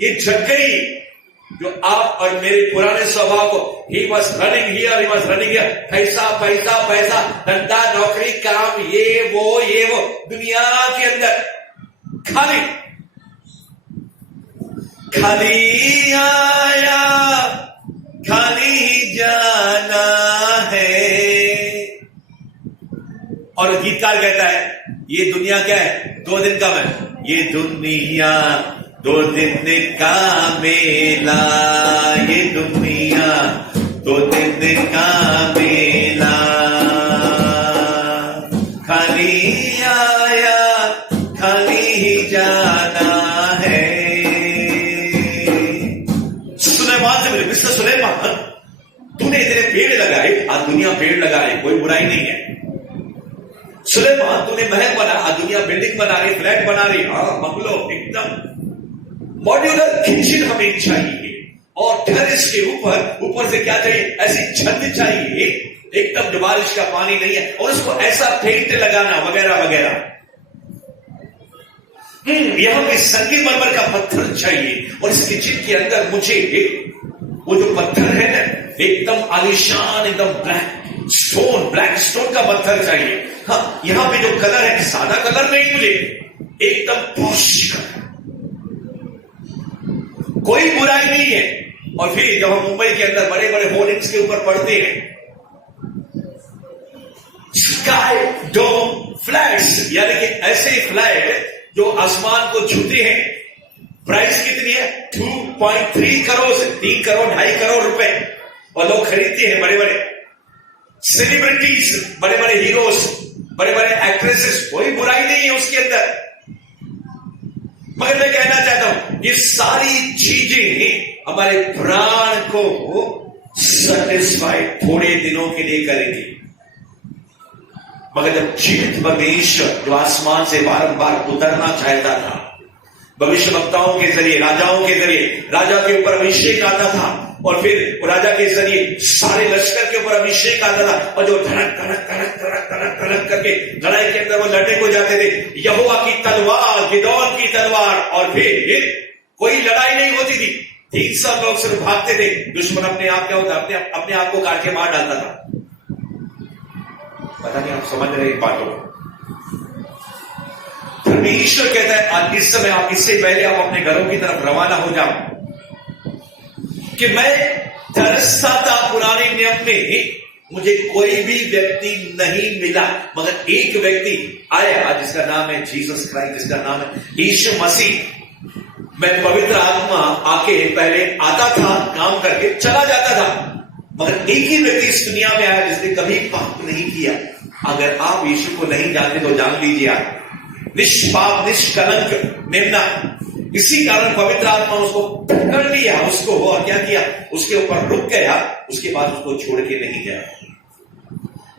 ये जकई जो आप और मेरे पुराने स्वभाव को, he was running here, he was running here, पैसा पैसा पैसा, धंधा नौकरी काम, ये वो दुनिया के अंदर खाली खाली आया, खाली ही जाना है। और गीतकार कहता है ये दुनिया क्या है, 2 दिन का मैं, ये दुनिया 2 दिन का मेला, ये दुनिया 2 दिन का मेला, खाली आया खाली ही जाना है। सुलेमान से बोले, मिस्टर सुलेमान, तूने इतने पेड़ लगाए, आज दुनिया पेड़ लगा रही, कोई बुराई नहीं है। सुलेमान, तूने महल बना, आज दुनिया बिल्डिंग बना रही, फ्लैट बना रही, हाँ बंगलो, एकदम मॉड्यूलर किचन हमें चाहिए, और टेरेस के ऊपर से क्या चाहिए, ऐसी छत चाहिए एकदम जो बारिश का पानी नहीं है, और उसको ऐसा पेंट लगाना वगैरह वगैरह। यहां पे संगमरमर का पत्थर चाहिए और इस किचन के अंदर मुझे वो जो पत्थर है ना, एकदम आलिशान, एकदम ब्लैक स्टोन का पत्थर चाहिए। हाँ, यहां पे जो कलर है सादा कलर नहीं, मुझे एकदम पॉश कलर, कोई बुराई नहीं है। और फिर जब हम मुंबई के अंदर बड़े बड़े होर्डिंग्स के ऊपर पढ़ते हैं, स्काई डोम फ्लैट्स, यानी कि ऐसे फ्लैट जो आसमान को छूते हैं। प्राइस कितनी है? 2.3 करोड़ से 3 करोड़ 2.5 करोड़ रुपए, और लोग खरीदते हैं। बड़े बड़े सेलिब्रिटीज, बड़े बड़े हीरोज, बड़े बड़े एक्ट्रेसेस, कोई बुराई नहीं है उसके अंदर। मगर मैं कहना चाहता हूं, ये सारी चीजें हमारे प्राण को सेटिस्फाई थोड़े दिनों के लिए करेंगी, मगर जब जीवित परमेश्वर जो आसमान से बारंबार उतरना चाहता था, भविष्य वक्ताओं के जरिए, राजाओं के जरिए, राजा के ऊपर अभिषेक आता था, और फिर राजा के जरिए सारे लश्कर के ऊपर अभिषेक आता था, और जो धड़क धड़क धड़क धड़क धड़क धड़क करके लड़ाई के अंदर वो लड़ने को जाते थे। यहोवा की तलवार, गिदोन की तलवार, और फिर कोई लड़ाई नहीं होती थी। 300 लोग सिर्फ भागते थे, दुश्मन अपने आप क्या होता, अपने आप को काट के मार डालता था। पता नहीं आप समझ रहे बातों को? परमेश्वर कहता है आज इस समय, आप इससे पहले आप अपने घरों की तरफ रवाना हो जाओ, कि मैं तरसता था पुराने नियम में, मुझे कोई भी व्यक्ति नहीं मिला, मगर एक व्यक्ति आया जिसका नाम है जीसस क्राइस्ट, जिसका नाम है यीशु मसीह। मैं पवित्र आत्मा आके पहले आता था, काम करके चला जाता था, मगर एक ही व्यक्ति इस दुनिया में आया जिसने कभी पाप नहीं किया। अगर आप यीशु को नहीं जानते तो जान लीजिए, आप निष्पाप निष्कलंक निर्णा। इसी कारण पवित्र आत्मा उसको पकड़ लिया, उसको और क्या किया, उसके ऊपर रुक गया, उसके बाद उसको छोड़ के नहीं गया।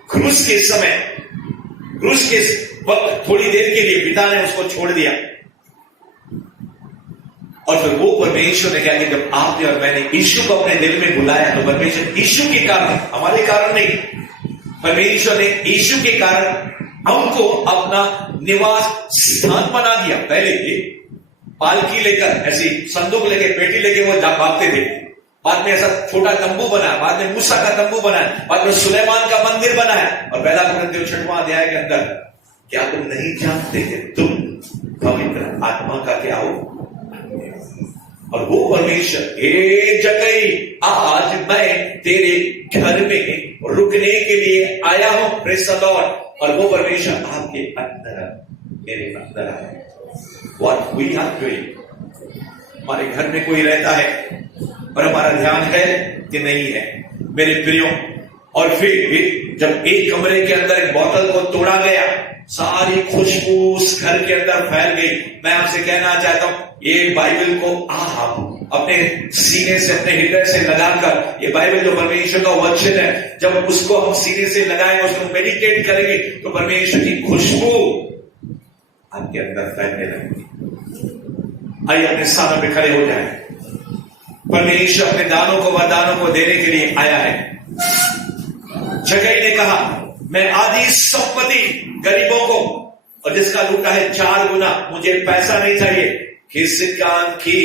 क्रूस के समय, क्रूस के वक्त थोड़ी देर के लिए पिता ने उसको छोड़ दिया, और फिर वो परमेश्वर ने क्या किया, जब आपने और मैंने यीशु को अपने दिल में बुलाया, तो परमेश्वर यीशु के कारण, हमारे कारण नहीं, परमेश्वर ने यीशु के कारण हमको अपना निवास स्थान बना दिया। पहले पालकी लेकर, ऐसी संदूक लेके, पेटी लेके वो भागते थे, बाद में ऐसा छोटा तंबू बनाया, बाद में मूसा का तंबू बनाया, बाद में सुलेमान का मंदिर बनाया, और पहला कुरिन्थियों 6वां अध्याय के अंदर, क्या तुम नहीं जानते कि तुम पवित्र आत्मा का क्या हो? और वो परमेश्वर, हे जगई, आज मैं तेरे घर में रुकने के लिए आया हूं, प्रेज़ द लॉर्ड। और वो परमेश्वर आपके अंदर, मेरे अंदर आया। What we are doing, हमारे घर में कोई रहता है और हमारा ध्यान है कि नहीं है, मेरे प्रियो। और फिर जब एक कमरे के अंदर एक बोतल को तोड़ा गया, सारी खुशबू उस घर के अंदर फैल गई। मैं आपसे कहना चाहता हूं, ये बाइबल को आप अपने सीने से, अपने हृदय से लगाकर, ये बाइबल जो परमेश्वर का वचन है, जब उसको हम सीने से लगाएंगे, उसको मेडिटेट करेंगे, तो परमेश्वर की खुशबू आपके अंदर फैलने लगेगी। आइए अपने स्थानों पे खड़े हो जाए। परमेश्वर अपने दानों को, वरदानों को देने के लिए आया है। जगई ने कहा, मैं आधी संपत्ति गरीबों को, और जिसका लूटा है 4 गुना, मुझे पैसा नहीं चाहिए। किस काम की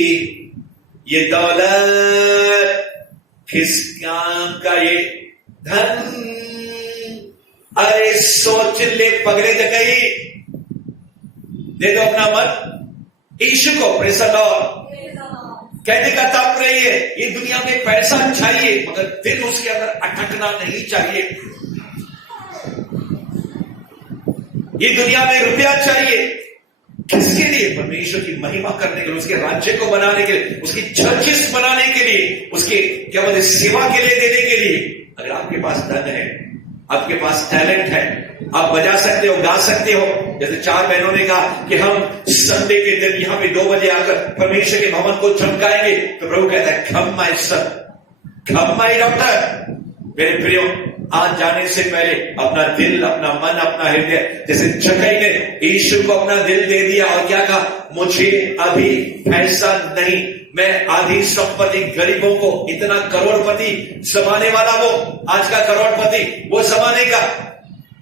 ये दौलत, किस काम का ये धन? अरे सोच ले पगले जगई, दे दो अपना मन यीशु को, प्रेज़ द लॉर्ड। कहने का तात्पर्य है, ये दुनिया में पैसा चाहिए, मगर दिल उसके अंदर अटकना नहीं चाहिए। ये दुनिया में रुपया चाहिए, किसके लिए? परमेश्वर की महिमा करने के लिए, उसके राज्य को बनाने के लिए, उसकी चर्चेस बनाने के लिए, उसके क्या बोलते सेवा के लिए, देने के लिए। अगर आपके पास धन है, आपके पास टैलेंट है, आप बजा सकते हो, गा सकते हो। जैसे 4 बहनों ने कहा कि हम संडे के दिन यहां पे 2 बजे आकर परमेश्वर के भवन को चमकाएंगे, तो प्रभु कहता है, come my son, come my daughter. मेरे प्रियो, आज जाने से पहले अपना दिल, अपना मन, अपना हृदय, जैसे जगई ने यीशु को अपना दिल दे दिया, और क्या कहा, मुझे अभी पैसा नहीं, मैं आधी संपत्ति गरीबों को, इतना करोड़पति जमाने वाला वो, आज का करोड़पति वो जमाने का,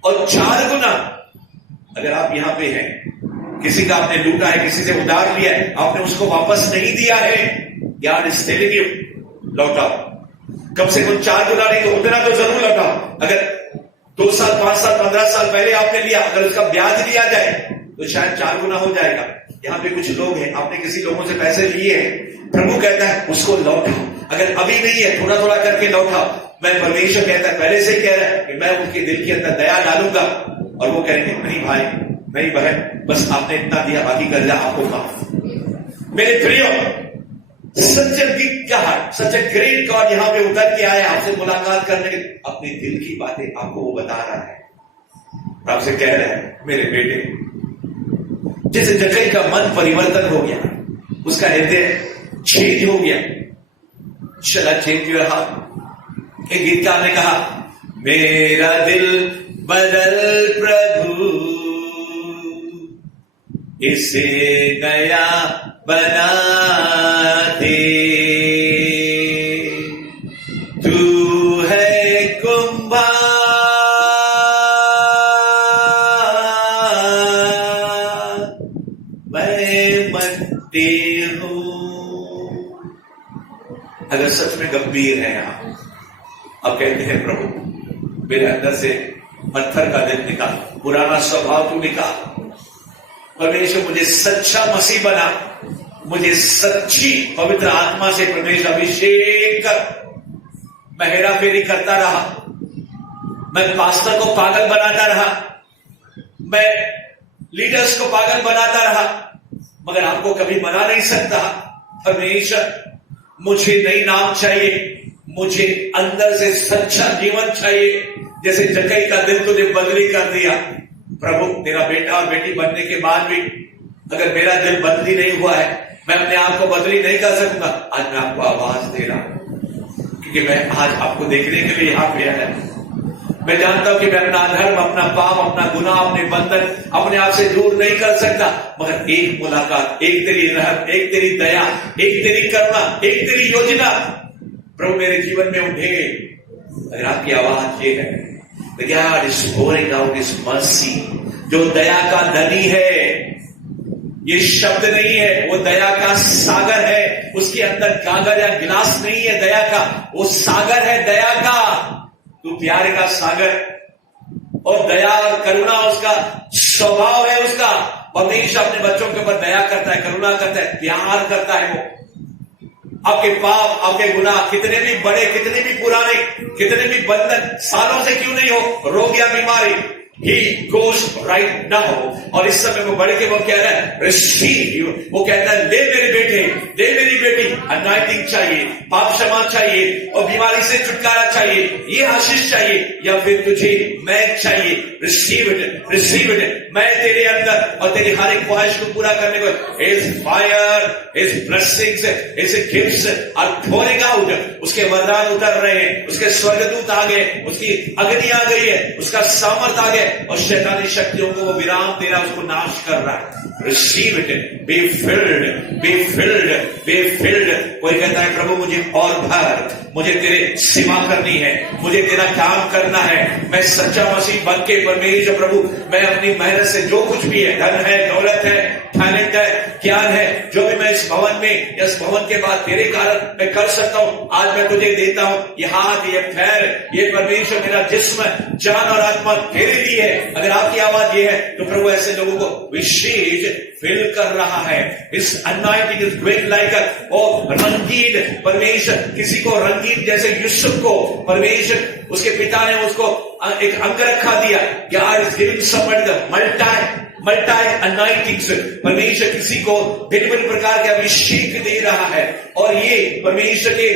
और 4 गुना। अगर आप यहां पे हैं, किसी का आपने लूटा है, किसी से उधार लिया है, आपने उसको वापस नहीं दिया है, गॉड इज टेलिंग यू लौटाओ। कम से कम 4 गुना नहीं तो उतना तो जरूर लौटाओ। अगर 2 साल 5 साल 15 साल पहले आपने लिया, अगर उसका ब्याज लिया जाए तो शायद 4 गुना हो जाएगा। यहाँ पे कुछ लोग हैं, आपने किसी लोगों से पैसे लिए हैं, प्रभु कहता है उसको लौटाओ। अगर अभी नहीं है, थोड़ा थोड़ा करके लौटाओ। मैं परमेश्वर कहता है, पहले से ही कह रहा है कि मैं उनके दिल के अंदर दया डालूंगा, और वो कहेंगे नहीं भाई नहीं बहन, बस आपने इतना दिया, बाकी कर्जा आपको माफ। मेरे प्रियो, such a big God, such a great God यहां पे उतर के आया आपसे मुलाकात करने, अपने दिल की बातें आपको वो बता रहा है। आपसे कह रहा है मेरे बेटे, जैसे जक्कई का मन परिवर्तन हो गया, उसका हृदय चेंज हो गया, शला चेंज योर हार्ट। एक गीतकार ने कहा, मेरा दिल बदल प्रभु, इसे नया बना दे, तू है कुंभार, मैं मट्टी हूं। अगर सच में गंभीर है आप, अब कहते हैं प्रभु मेरे अंदर से पत्थर का दिल निकाल, पुराना स्वभाव तू निकाल, परमेश्वर मुझे सच्चा मसीह बना, मुझे सच्ची पवित्र आत्मा से परमेश्वर अभिषेक कर। मैं हेरा फेरी करता रहा, मैं पास्टर को पागल बनाता रहा, मैं लीडर्स को पागल बनाता रहा, मगर आपको कभी मना नहीं सकता। परमेश्वर मुझे नई नाम चाहिए, मुझे अंदर से सच्चा जीवन चाहिए। जैसे जक्कई का दिल तूने बदली कर दिया प्रभु, तेरा बेटा और बेटी बनने के बाद भी अगर मेरा दिल बदली नहीं हुआ है, मैं अपने आप को बदली नहीं कर सकूंगा। आज मैं आपको आवाज दे रहा हूं, क्योंकि मैं आज आपको देखने के लिए यहां पे आया। मैं जानता हूं कि मैं अपना धर्म, अपना पाप, अपना गुनाह, अपने बंधन अपने आप से दूर नहीं कर सकता, मगर एक मुलाकात, एक तेरी रहम, एक तेरी दया, एक तेरी करुणा, एक तेरी योजना प्रभु मेरे जीवन में उठे। अगर आपकी आवाज ये है, God is pouring out His mercy, जो दया का धनी है, ये शब्द नहीं है, वो दया का सागर है। उसके अंदर कागज या गिलास नहीं है दया का, वो सागर है दया का। तू प्यार का सागर, और दया और करुणा उसका स्वभाव है। उसका हमेशा अपने बच्चों के ऊपर दया करता है, करुणा करता है, प्यार करता है। वो आपके पाप, आपके गुनाह कितने भी बड़े, कितने भी पुराने, कितने भी बंधन सालों से क्यों नहीं हो, रोग या बीमारी, He goes right now। और इस समय वो बढ़ के वो कह रहा है रिसीव यू, वो कहता है ले मेरे बेटे, ले मेरी बेटी, अनॉइंटिंग चाहिए, पाप क्षमा चाहिए, और बीमारी से छुटकारा चाहिए, ये आशीष चाहिए, या फिर तुझे मैं चाहिए। Receive it, receive it. मैं तेरे अंदर और तेरी हर एक ख्वाहिश को पूरा करने को, His fire, His blessings, His gifts are pouring out। उसके वरदान उतर रहे हैं, उसके स्वर्गदूत आ गए, उसकी अग्नि आ गई है, उसका सामर्थ आ गया, और शैतानी शक्तियों को वो विराम दे रहा है, उसको नाश कर रहा है। Receive it, be filled, be filled, be filled. कोई कहता है प्रभु मुझे और भर, मुझे तेरे सेवा करनी है, मुझे तेरा काम करना है, मैं सच्चा मसीह बन के परमेश्वर प्रभु, मैं अपनी मेहनत से जो कुछ भी है, धन है, दौलत है, टैलेंट है, ज्ञान है, जो भी मैं इस भवन में या इस भवन के बाद तेरे कारण मैं कर सकता हूं, आज मैं तुझे देता हूं। ये हाथ, ये पैर, ये परमेश्वर मेरा जिस्म, जान और आत्मा तेरे लिए है। अगर आपकी आवाज ये है तो प्रभु ऐसे लोगों को विशेष फिल कर रहा है। इस अनॉइंटिंग इज गोइंग लाइक रंगीन, परमेश्वर किसी को रंगीन, जैसे यूसुफ को परमेश्वर उसके पिता ने उसको एक अंग रखा दिया। God is giving somebody the multi anointings. परमेश्वर किसी को भिन्न भिन्न प्रकार के अभिषेक दे रहा है, और ये परमेश्वर के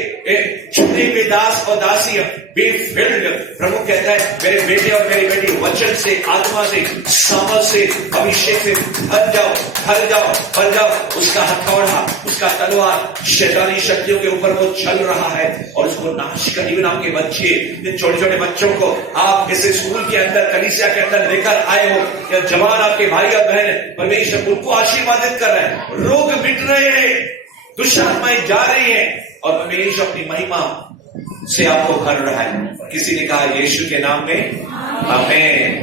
चुने हुए दास और दासी बी फिल्ड। प्रभु कहता है मेरे बेटे और मेरी बेटी वचन से, आत्मा से, सामर्थ से, अभिषेक से भर जाओ, भर जाओ, भर जाओ। उसका हथौड़ा, उसका तलवार शैतानी शक्तियों के ऊपर वो चल रहा है और उसको नाश कर। इवन आपके बच्चे, इन छोटे छोटे बच्चों को आप इस स्कूल के अंदर, कलीसिया के अंदर लेकर आए हो, या जवान आपके भाई और बहन, परमेश्वर उनको आशीर्वादित कर रहे हैं। रोग मिट रहे हैं, दुष्टात्माएं जा रही है, और परमेश्वर अपनी महिमा से आपको भर रहा है। किसी ने कहा यीशु के नाम में आमीन।